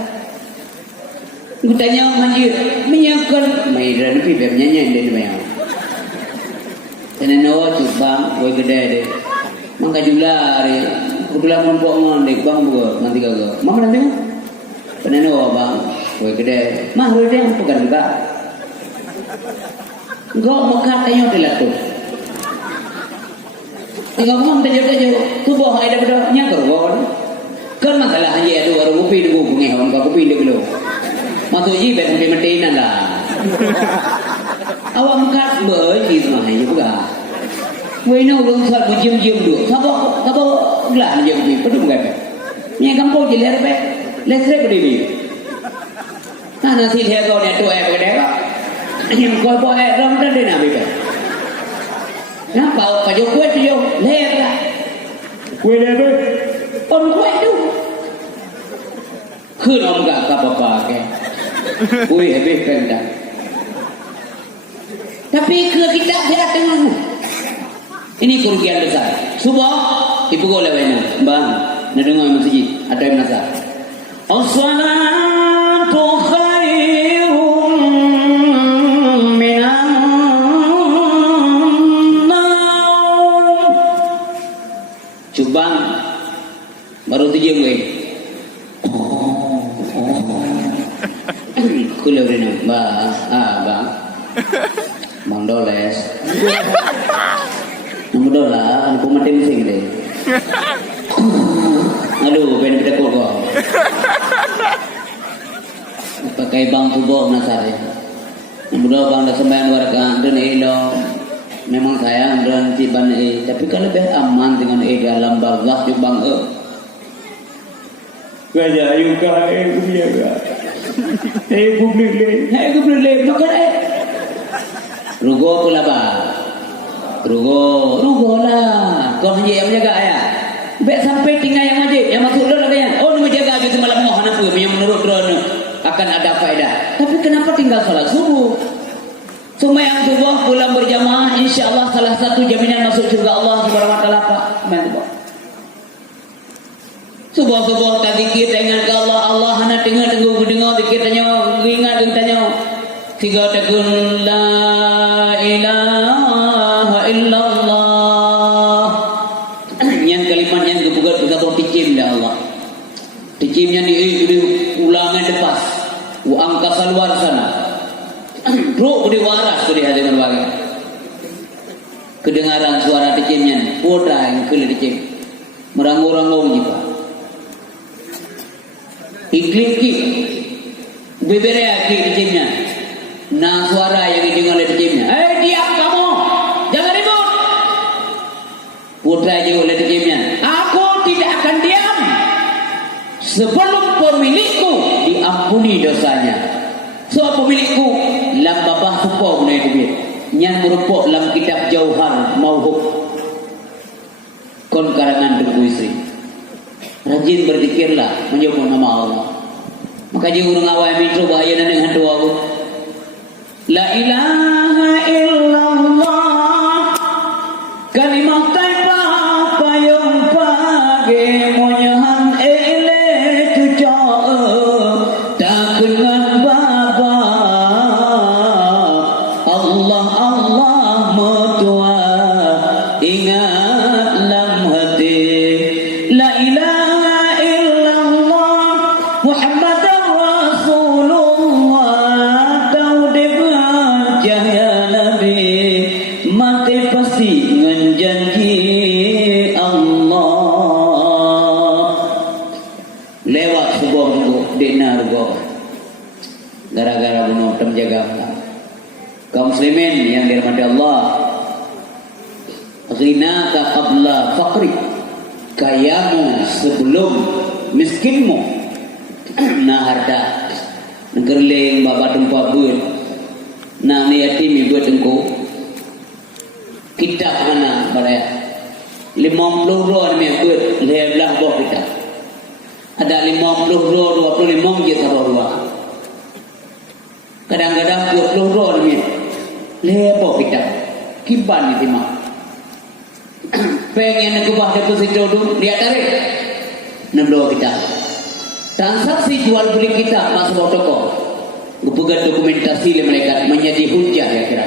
Kutanya manjir menyiapkan mainan pi bernyanyi dan bayang. Tenenawa tu bang, boy gede deh. Mangga julari, kudulah mampu ngondek bang buat nanti kagak. Mama nanti mah. Tenenawa bang, boy gede. Mah dia pegang juga. Enggak mau katanya telat tu. Tengok ngom tajuk tubuh ada pada nyangkar gol. Kan masalah hanya ada orang kopi dulu bunyi orang kopi dulu. Masuk ji bet sampai matinan lah. Awak mengkat berji semua ini juga. Wena belum sat berjam dulu. Sabo gelah jam ni perlu bukan. Ni kampung je ler bet. Lesrek berdiri. Nah nasi dia kau ni tu berdiri. Ini kau buat ram dan dia nak bet. Nampak kajo kue tu yo ler lah. Kue ler tu. On kue tu. Kenapa enggak apa-apa ke? Kue habis pendek. Tapi ke kita tidak tengok. Ini kerugian besar. Subuh dipukul oleh wena. Bang, nak dengar masjid ada yang nazar. As-salatu khairum minan naum. Cubang baru tujuh gue. Kuliah ini, bang. Bang Doles. Nombor dolar, aku mati mesin deh. Aduh, pengen kita kok. Pakai bang tubuh nasar ya. Nombor dolar bang dah sembahyang warga, dan elo. Memang sayang dan ciban tapi kalau lebih aman dengan dalam barzakh juga bang. Gajah ayu kah dia kah. Publik le, makan Rugo pula bah. Rugo lah. Kau hanya yang menjaga ya. Baik sampai tinggal yang wajib, yang masuk drone katanya. Oh, ni menjaga aja semalam mohon apa yang menurut drone akan ada faedah. Tapi kenapa tinggal salat subuh? Sembahyang subuh pulang berjamaah, insyaallah salah satu jaminan masuk surga Allah Subhanahu wa taala Pak. Subuh-subuh tak zikir ingat ke Allah, Allah hana dengar zikir tanya, ingat tanya. Tiga takun la ilaha illallah. Yang kalimat yang kebugat berkata ticim dah Allah. Ticimnya diulangan depas. Angkasa luar sana. Bro di waras ke dia dengan bagi. Kedengaran suara ticimnya, boda yang kele ticim. Meranggung-ranggung juga. Iklim ki beberea ki ticimnya. Nah suara yang didengar oleh ticimnya. Diam kamu, jangan ribut. Putra juga oleh ticimnya. Aku tidak akan diam sebelum pemilikku diampuni dosanya. So pemilikku lam babah supo guna itu dia. Yang merupuk dalam kitab Jauhar Mauhub kon karangan Tengku Isri. Rajin berzikirlah menyebut nama Allah. Maka dia urang awal mitro bahaya dengan hantu aku. La ilaha illallah kalimah taibah payung pagi monyahan ele cuca tak kenal baba Allah Allah mutua ingat lam hati la ilaha illallah Muhammadar Rasulullah taudib jaya Nabi mati pasti ngenjanji Allah lewat sebuah dina rugo gara-gara bunuh terjaga kaum muslimin yang dirahmati Allah. Ghinaka qabla faqri, kayamu sebelum miskinmu. Nah harta gerling bapa tempat buat nah ni yatim buat engkau kita mana baraya 50 roh ni buat lebelah boh kita ada 50 roh 25 je taruh kadang-kadang 20 roh ni lebo kita kiban ni mah pengen nak ubah deposito tu dia tarik 60 kita transaksi jual beli kita masuk toko bukan dokumentasi le mereka menjadi hujah ya kira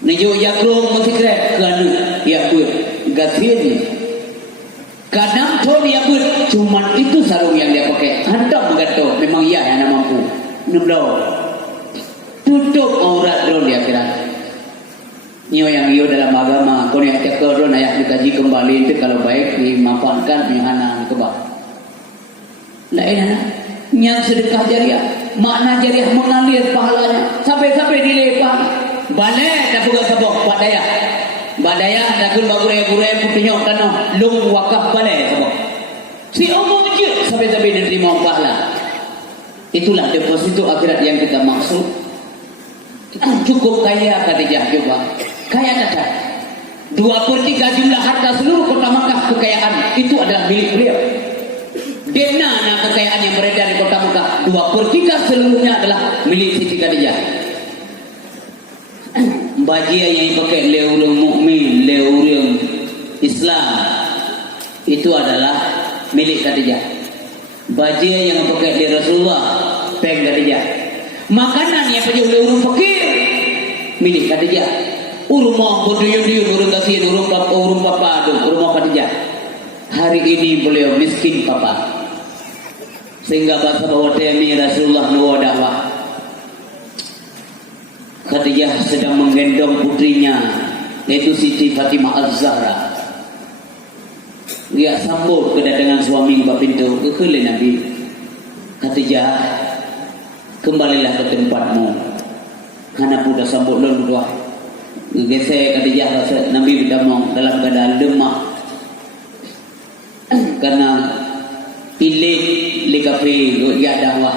nijo yakro musikre kan ya kuat gathir kadang thon ya kuat cuma itu sarung yang dia pakai hendak begato memang ia yang mampu 60 tutup aurat drone dia kira nyo yang iyo dalam agama kau yang cakap drone ayah dikaji kembali itu kalau baik dimanfaatkan mihana kebah lain anak yang sedekah jariah makna jariah mengalir pahalanya sampai-sampai dilepah balai tak buka sabok badaya nakul bagure-gure putihnya tanah lung wakaf balai sabok si umum je sampai-sampai diterima pahala. Itulah deposito akhirat yang kita maksud. Cukup kaya Khadijah juga. Kaya tak? 2/3 jumlah harta seluruh kota Makkah kekayaan itu adalah milik beliau. Dana kekayaan yang beredar di kota Makkah 2/3 seluruhnya adalah milik Siti Khadijah. Bajia yang pakai leurung mukmin, leurung Islam itu adalah milik Khadijah. Bajia yang pakai di Rasulullah peng Khadijah. Makanan yang pakai oleh urung fakir milik Khadijah. Urumah berduyun-duyun urung kasih urung papa urumah Khadijah. Hari ini beliau miskin papa. Sehingga bahasa bahwa temi Rasulullah nuwa dakwah. Khadijah sedang menggendong putrinya yaitu Siti Fatimah Az-Zahra. Dia sambut kedatangan suami ke pintu ke Nabi. Khadijah, kembalilah ke tempatmu. Karena sudah sambut lalu dua. Gesek Khadijah rasa Nabi bidamong dalam keadaan lemah. Karena pilih likapi dia dakwah.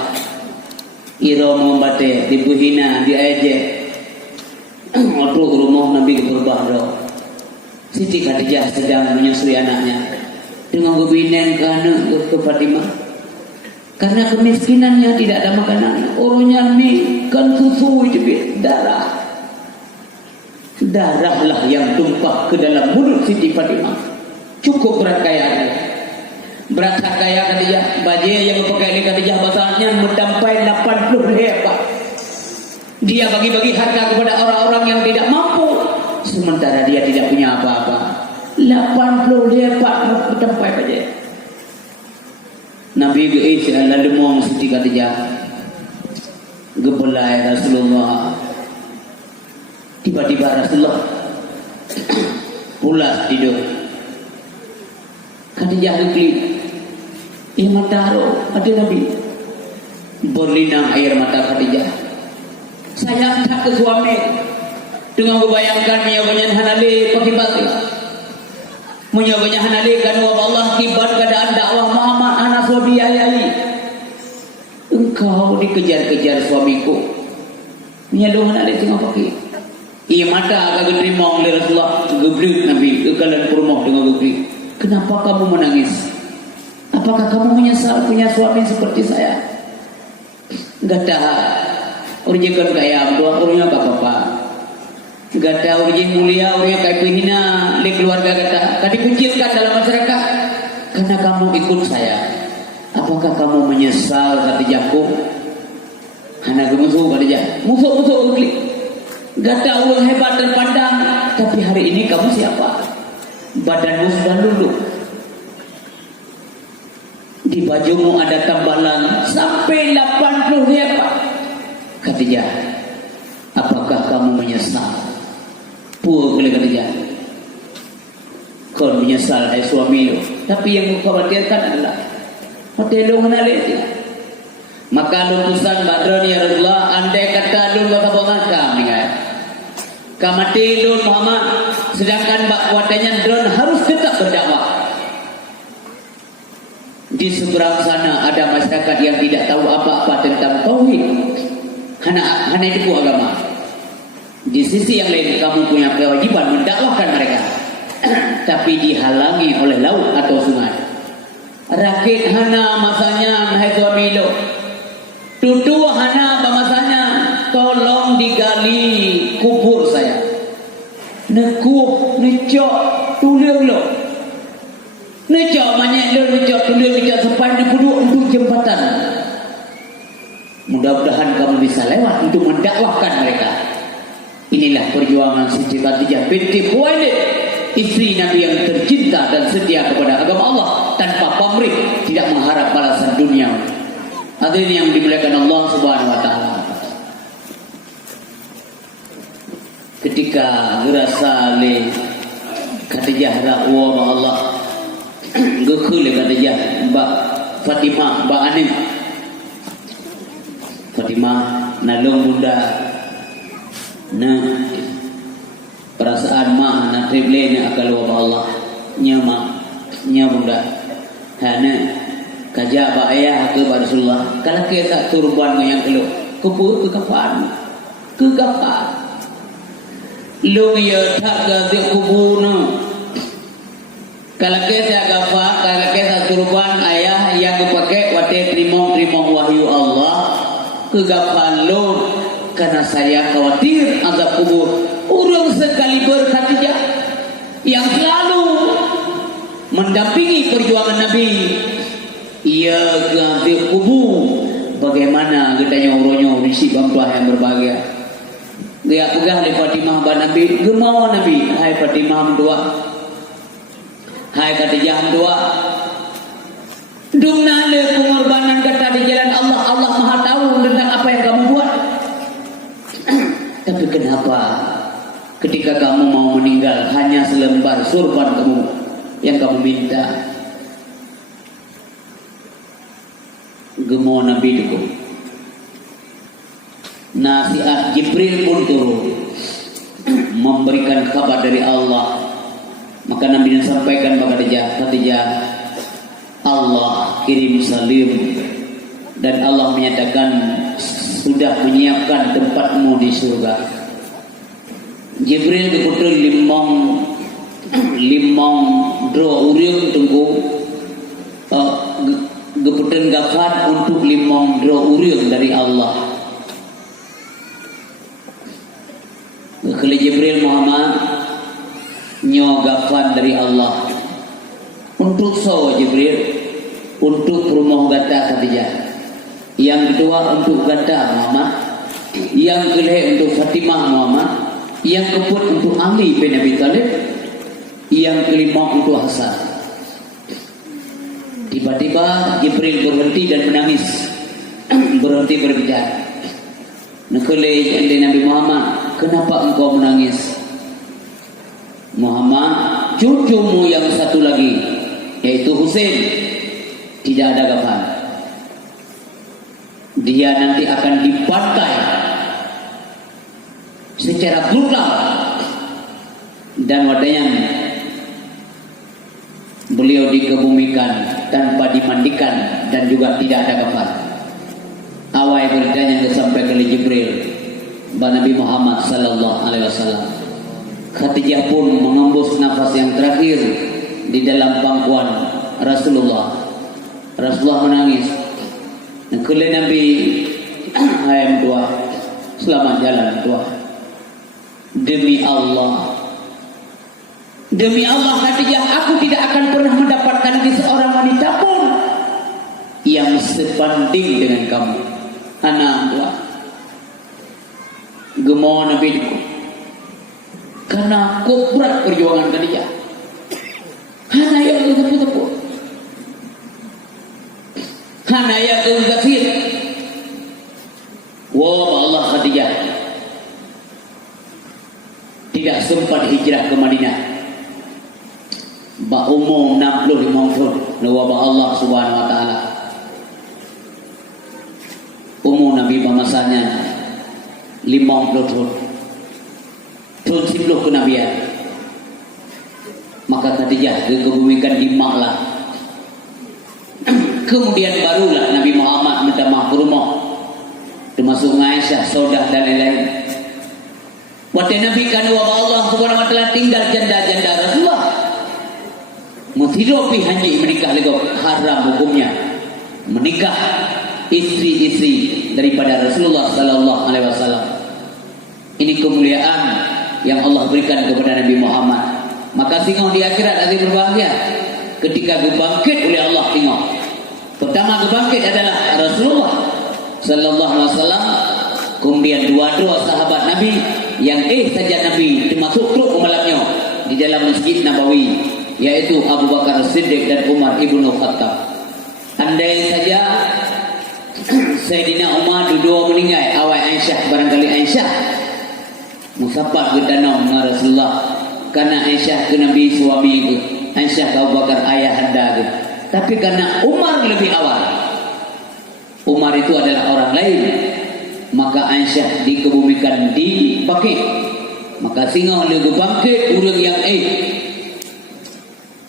Iro membate dibuhina diajak. Waktu rumah Nabi berubah roh. Siti Khadijah sedang menyusui anaknya dengan kebinaan ke anak ke Fatimah. Karena kemiskinannya tidak ada makanan. Orangnya mie kan susu itu darah. Darahlah yang tumpah ke dalam mulut Siti Fatimah. Cukup berat kaya. Berat kaya Khadijah. Baju yang dipakai Khadijah bahasanya mencapai 80 lebar. Dia bagi-bagi harta kepada orang-orang yang tidak mampu, sementara dia tidak punya apa-apa. 80 lebar mencapai baju. Nabi Isa lalu mau Siti Khadijah gebelai Rasulullah. Tiba-tiba Rasulullah pulas tidur. Khadijah diklik. Matahari ada Nabi. Berlinang air mata Khadijah. Sayang tak ke suami. Dengan membayangkan menyabanya hanali pakai batu. Menyabanya hanali kan Allah kibat keadaan dakwah Muhammad anak suami ayali. Engkau dikejar-kejar suamiku. Menyaduh hanali tengah pakai. Ia mata agak terima oleh Rasulullah. Gebrik Nabi kekalan permoh dengan gebrik. Kenapa kamu menangis? Apakah kamu menyesal punya suami seperti saya? Gata urji kan kaya dua orangnya gak apa-apa. Gata urji mulia orangnya kayak penghina di keluarga gata. Kadi kucilkan dalam masyarakat karena kamu ikut saya. Apakah kamu menyesal Khadijahku? Hana gemusuh Khadijah. Musuh uklik. Gata orang hebat terpandang. Tapi hari ini kamu siapa? Badanmu sudah luluh. Di bajumu ada tambalan sampai 80 lebar. Khadijah, apakah kamu menyesal? Puas oleh Khadijah. Kau menyesal hai suami lu. Tapi yang khawatirkan adalah hotel lu mana lagi? Maka lutusan Badron ya Rasulullah, andai kata lu kata bangat kami kan. Kamati lu Muhammad, sedangkan watanya drone harus tetap berdakwah. Di seberang sana ada masyarakat yang tidak tahu apa-apa tentang tauhid. Hana itu agama. Di sisi yang lain kamu punya kewajiban mendakwahkan mereka. Tapi dihalangi oleh laut atau sungai. Rakit hana masanya hai suami lo. Tutu hana masanya tolong digali kubur saya. Nekuh, necok, tulir lo. Necok banyak dia necok tulis necok sepanjang duduk untuk jembatan. Mudah-mudahan kamu bisa lewat untuk mendakwahkan mereka. Inilah perjuangan Siti Khadijah binti Khuwailid, istri Nabi yang tercinta dan setia kepada agama Allah tanpa pamrih, tidak mengharap balasan dunia. Hadirin yang dimuliakan Allah Subhanahu wa taala. Ketika gerasa le Khadijah dakwa Allah gekul Khadijah Mbak Fatimah Mbak Anim Fatimah nalung bunda na perasaan mah na trible ni akal wa Allah nyama nya bunda hana kaja ba ayah ke Rasulullah kalau kita turban yang kelo kubur ke kafan lu ya tak ke kubur kalau kita gafa, kalau kita turban ayah yang dipakai wate terima wahyu Allah ke gafan lu karena saya khawatir azab kubur. Urang sekali Khadijah yang selalu mendampingi perjuangan Nabi. Ia ke azab kubur. Bagaimana katanya urangnya risi bangtuah yang berbahagia. Dia pegang di Fatimah ban Nabi, gemau Nabi, hai Fatimah dua. Hai Khadijah dua. Dumna le pengorbanan kata di jalan Allah. Allah Maha tahu tentang apa yang kamu buat. Tapi kenapa ketika kamu mau meninggal hanya selembar surban kamu yang kamu minta? Gemau Nabi itu. Nasihat Jibril pun turun memberikan kabar dari Allah. Maka Nabi sampaikan kepada Khadijah, Allah kirim salim dan Allah menyatakan sudah menyiapkan tempatmu di surga. Jibril betul limong dro urium tunggu geputan gafat untuk limong dro urang dari Allah. Kali Jibril Muhammad nyogafan dari Allah. Untuk Jibril, untuk rumah gata Khadijah. Yang kedua untuk gata Muhammad. Yang kedua untuk Fatimah Muhammad. Yang keempat untuk Ali bin Abi Thalib. Yang kelima untuk Hasan. Tiba-tiba Jibril berhenti dan menangis. Berhenti berbicara. Nakali Nabi Muhammad, kenapa engkau menangis? Muhammad, cucumu yang satu lagi, yaitu Husain, tidak ada kafan. Dia nanti akan dibantai secara brutal dan wadahnya beliau dikebumikan tanpa dimandikan dan juga tidak ada kafan. Awal beritanya disampaikan oleh Jibril kepada Nabi Muhammad sallallahu alaihi wasallam. Khadijah pun mengembus nafas yang terakhir di dalam pangkuan Rasulullah. Rasulullah menangis. Dan kali Nabi ayam tua, selamat jalan tua. Demi Allah Khadijah, aku tidak akan pernah mendapatkan di seorang wanita pun yang sebanding dengan kamu. Anak tua gemau Nabi itu karena berat perjuangan Khadijah. Hana ya tepu-tepu, hana ya kafir. Wah Allah, Khadijah tidak sempat hijrah ke Madinah. Ba umur 65 tahun wabah Allah Subhanahu wa taala. Umur Nabi masanya 50 tahun. Tahun 10 kenabian. Maka Khadijah dikebumikan di Maklah. Kemudian barulah Nabi Muhammad minta maaf ke rumah. Termasuk Aisyah, Saudah dan lain-lain. Waktu Nabi kan wabah Allah Subhanahu wa taala tinggal janda-janda Rasulullah. Menghidupi haji menikah lagi haram hukumnya. Menikah istri-istri daripada Rasulullah sallallahu alaihi wasallam. Ini kemuliaan yang Allah berikan kepada Nabi Muhammad. Maka tengok di akhirat nanti berbahagia ketika dibangkit oleh Allah. Tengok, pertama dibangkit adalah Rasulullah sallallahu alaihi wasallam, kemudian dua sahabat Nabi yang saja Nabi termasuk truk malamnya di dalam Masjid Nabawi, yaitu Abu Bakar Siddiq dan Umar ibnu Khattab. Andai saja Sayyidina Umar dua meninggal, awal Aisyah, barangkali Aisyah musafat ke danau dengan Rasulullah, karena Aisyah ke Nabi suami ke Aisyah ke Abu Bakar ayah anda ke. Tapi karena Umar lebih awal, Umar itu adalah orang lain, maka Aisyah dikebumikan di Baqi. Maka singa lebih bangkit urang yang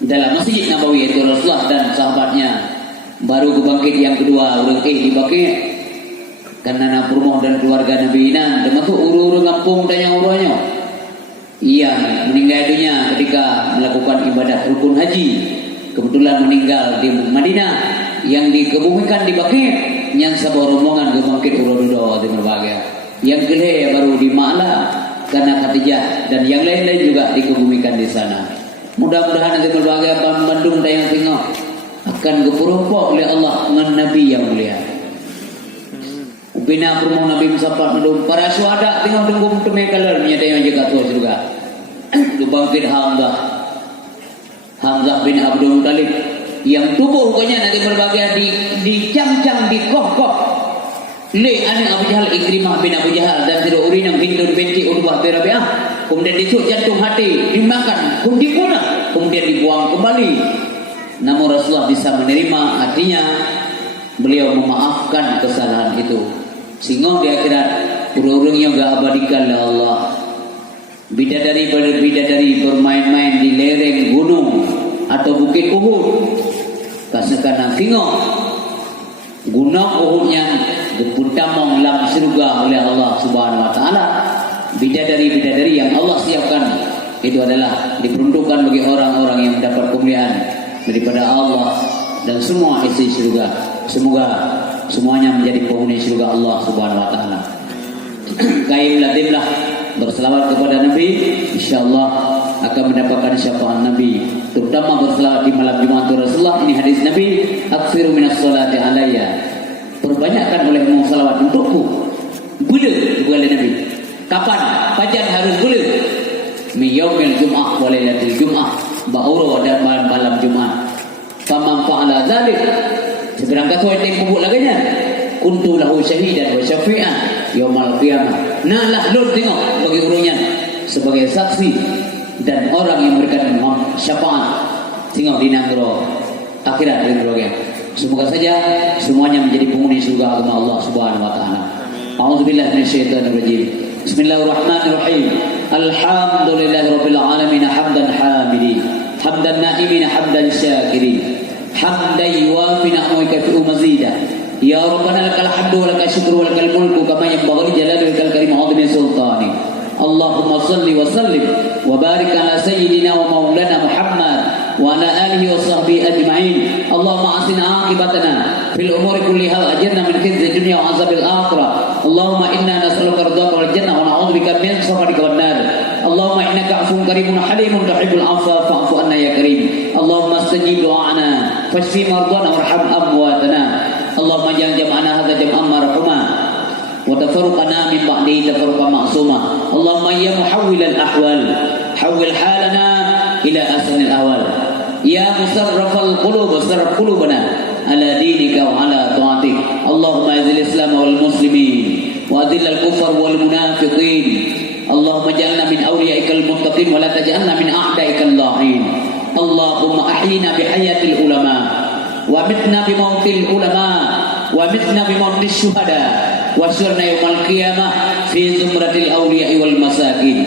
dalam Masjid Nabawi, yaitu Rasulullah dan sahabatnya. Baru kebangkit yang kedua urang di Baqi. Karena nak rumah dan keluarga Nabi Inan termasuk urang-urang kampung dan yang urangnya. Ia meninggal dunia ketika melakukan ibadah rukun haji. Kebetulan meninggal di Madinah, yang dikebumikan di Baqi, yang sebuah rombongan kebangkit urang-urang di berbagai. Yang kedua baru di Maklah, karena Khadijah dan yang lain-lain juga dikebumikan di sana. Mudah-mudahan nanti berbagai Bandung tayang tengok akan keperumpok oleh Allah dengan Nabi yang mulia. Bina rumah Nabi Musaffar Madum para syuhada tengok tunggu temai kalar menyata yang jaga tua juga. Dibangkit Hamzah bin Abdul Muttalib yang tubuh rupanya nanti berbagai dicang-cang, dikoh-koh le anak Abu Jahal, Ikrimah bin Abu Jahal dan tidak urinam Hindun binti Utbah bin Rabi'ah. Kemudian dicuk jantung hati, dimakan, kemudian dibunuh, kemudian dibuang kembali. Namun Rasulullah bisa menerima, artinya beliau memaafkan kesalahan itu. Sehingga di akhirat urung-urung yang gak abadikan oleh Allah. Bidadari bermain-main di lereng gunung atau bukit Uhud. Karena tengok gunung Uhudnya dipuntamong lam surga oleh Allah Subhanahu wa taala. Bidadari yang Allah siapkan itu adalah diperuntukkan bagi orang-orang yang mendapat kemuliaan daripada Allah dan semua isi surga. Semoga semuanya menjadi penghuni surga Allah Subhanahu wa taala. Kaim lazimlah berselawat kepada Nabi, insyaallah akan mendapatkan syafaat Nabi, terutama berselawat di malam Jumat Rasulullah. Ini hadis Nabi, aksiru minas salati alayya, perbanyakkan olehmu salawat untukku. Gula oleh Nabi. Kapan? Fajar harus gula. Min yaumil jum'ah wa lailatul jum'ah, ba'ura dan malam Jumat. Faman fa'ala dzalik, seberang kata yang kubuk laganya, kuntu lahu syahidan wa syafi'an yaumal qiyamah. Nah lah lur tengok bagi urunya sebagai saksi dan orang yang memberikan syafaat. Tengok di nangro akhirat di nangro ya. Semoga saja semuanya menjadi penghuni surga agama Allah Subhanahu wa taala. A'udzubillahi minasyaitonir rajim. Bismillahirrahmanirrahim. Alhamdulillahirabbil alamin hamdan hamidi, hamdan na'imin, hamdan syakirin, hamdan yuwafi ni'amaka fi mazida. Ya Rabbana lakal hamdu wa lakal syukru wa lakal mulku kama yanbaghi li jalali wajhikal karim wa 'azimi sultani. Allahumma salli wa sallim wa barik ala sayyidina wa maulana Muhammad wa ala alihi wa sahbihi ajma'in. Allahumma asin aqibatana fil umuri kulliha ajirna min khizyi dunya wa azabil akhirah. Allahumma inna nas'aluka ridhaka wal jannah wa na'udzubika min sakhatika wan nar. Allahumma innaka 'afuwun karimun halimun tuhibbul 'afwa fa'fu anna ya karim. Allahumma istajib du'ana fashfi mardana warham amwatana. Allahumma ja'al jam'ana hadza jam'an marhuma wa tafarruqana min ba'di tafarruqan ma'suma. Allahumma ya muhawwilal ahwal hawwil halana ila ahsanil ahwal. Ya musarrafal qulub sarrif qulubana ala dinika wa ala ta'atik. Allahumma izil islam wal muslimin wa adhillal kufar wal munafiqin. Allahumma ja'alna min awliyaikal muttaqin wa la taj'alna min a'daikal la'in. Allahumma ahyina bi hayatil ulama wa mitna bi mautil ulama wa mitna bi mautis syuhada wa syurna yawmal qiyamah fi zumratil awliya'i wal masakin.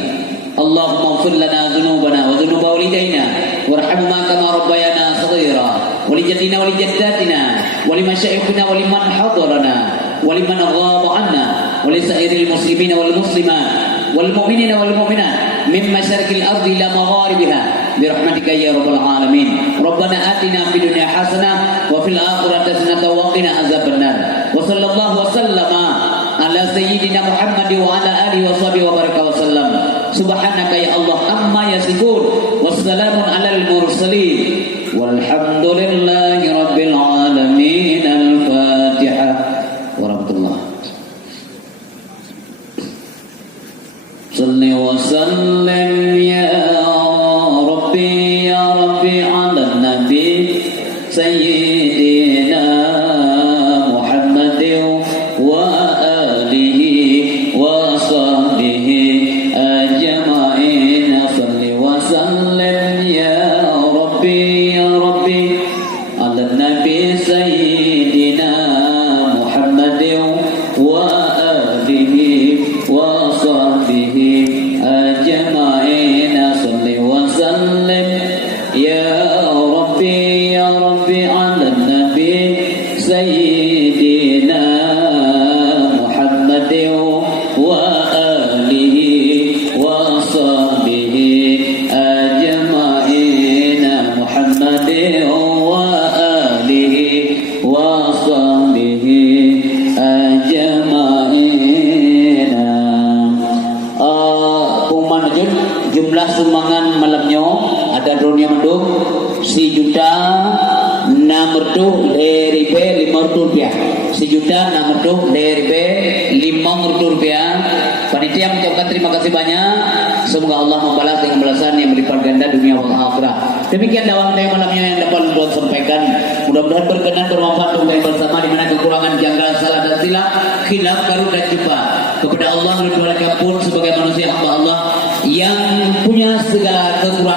Allahumma ighfir lana dhunubana wa dhunuba walidayna warhamhuma kama rabbayana shaghira wa li jaddina wa li jaddatina wa li masyayikhina wa liman hadarana wa liman ghaba 'anna wa li sa'iril muslimina wal muslimat wal mu'minina wal mu'minat min masyariqil ardi ila magharibiha birahmatika ya rabbal alamin. Rabbana atina fid dunya hasanah wa fil akhirati hasanah wa qina azabannar. Wa sallallahu wa sallama ala sayyidina Muhammad wa ala alihi wa sahbihi wa baraka wa sallam. Subhanaka ya Allah amma yasifun, wassalamun alal mursalin, walhamdulillahi rabbil alamin. Al-Fatihah. Warahmatullah. Salli wa sallim ya Rabbi ala nabi sayyidina Muhammadin wa alihi wa sahbihi ajma'in. Salli wa sallim ya Rabbi ala nabi sayyidina Muhammadin wa alihi wa sahbihi ajma'in. Salli wa sallim ya Rabbi ala nabi sayyidina Muhammadin wa alihi wa sahbihi ajma'in. Muhammadin wa alihi wa sahbihi ajma'in. Pumanajun jumlah sumbangan malamnya ada dunia mendung si juta Rp6 500. Si juta Rp6 Panitia mengucapkan terima kasih banyak. Semoga Allah membalas dengan balasan yang berlipat ganda dunia dan akhirat. Demikian dakwah saya malamnya yang dapat Tuhan sampaikan. Mudah-mudahan berkenan bermanfaat untuk kita bersama, di mana kekurangan, janggal, salah dan silap, khilaf, garu dan jumpa. Kepada Allah berdoa pun sebagai manusia hamba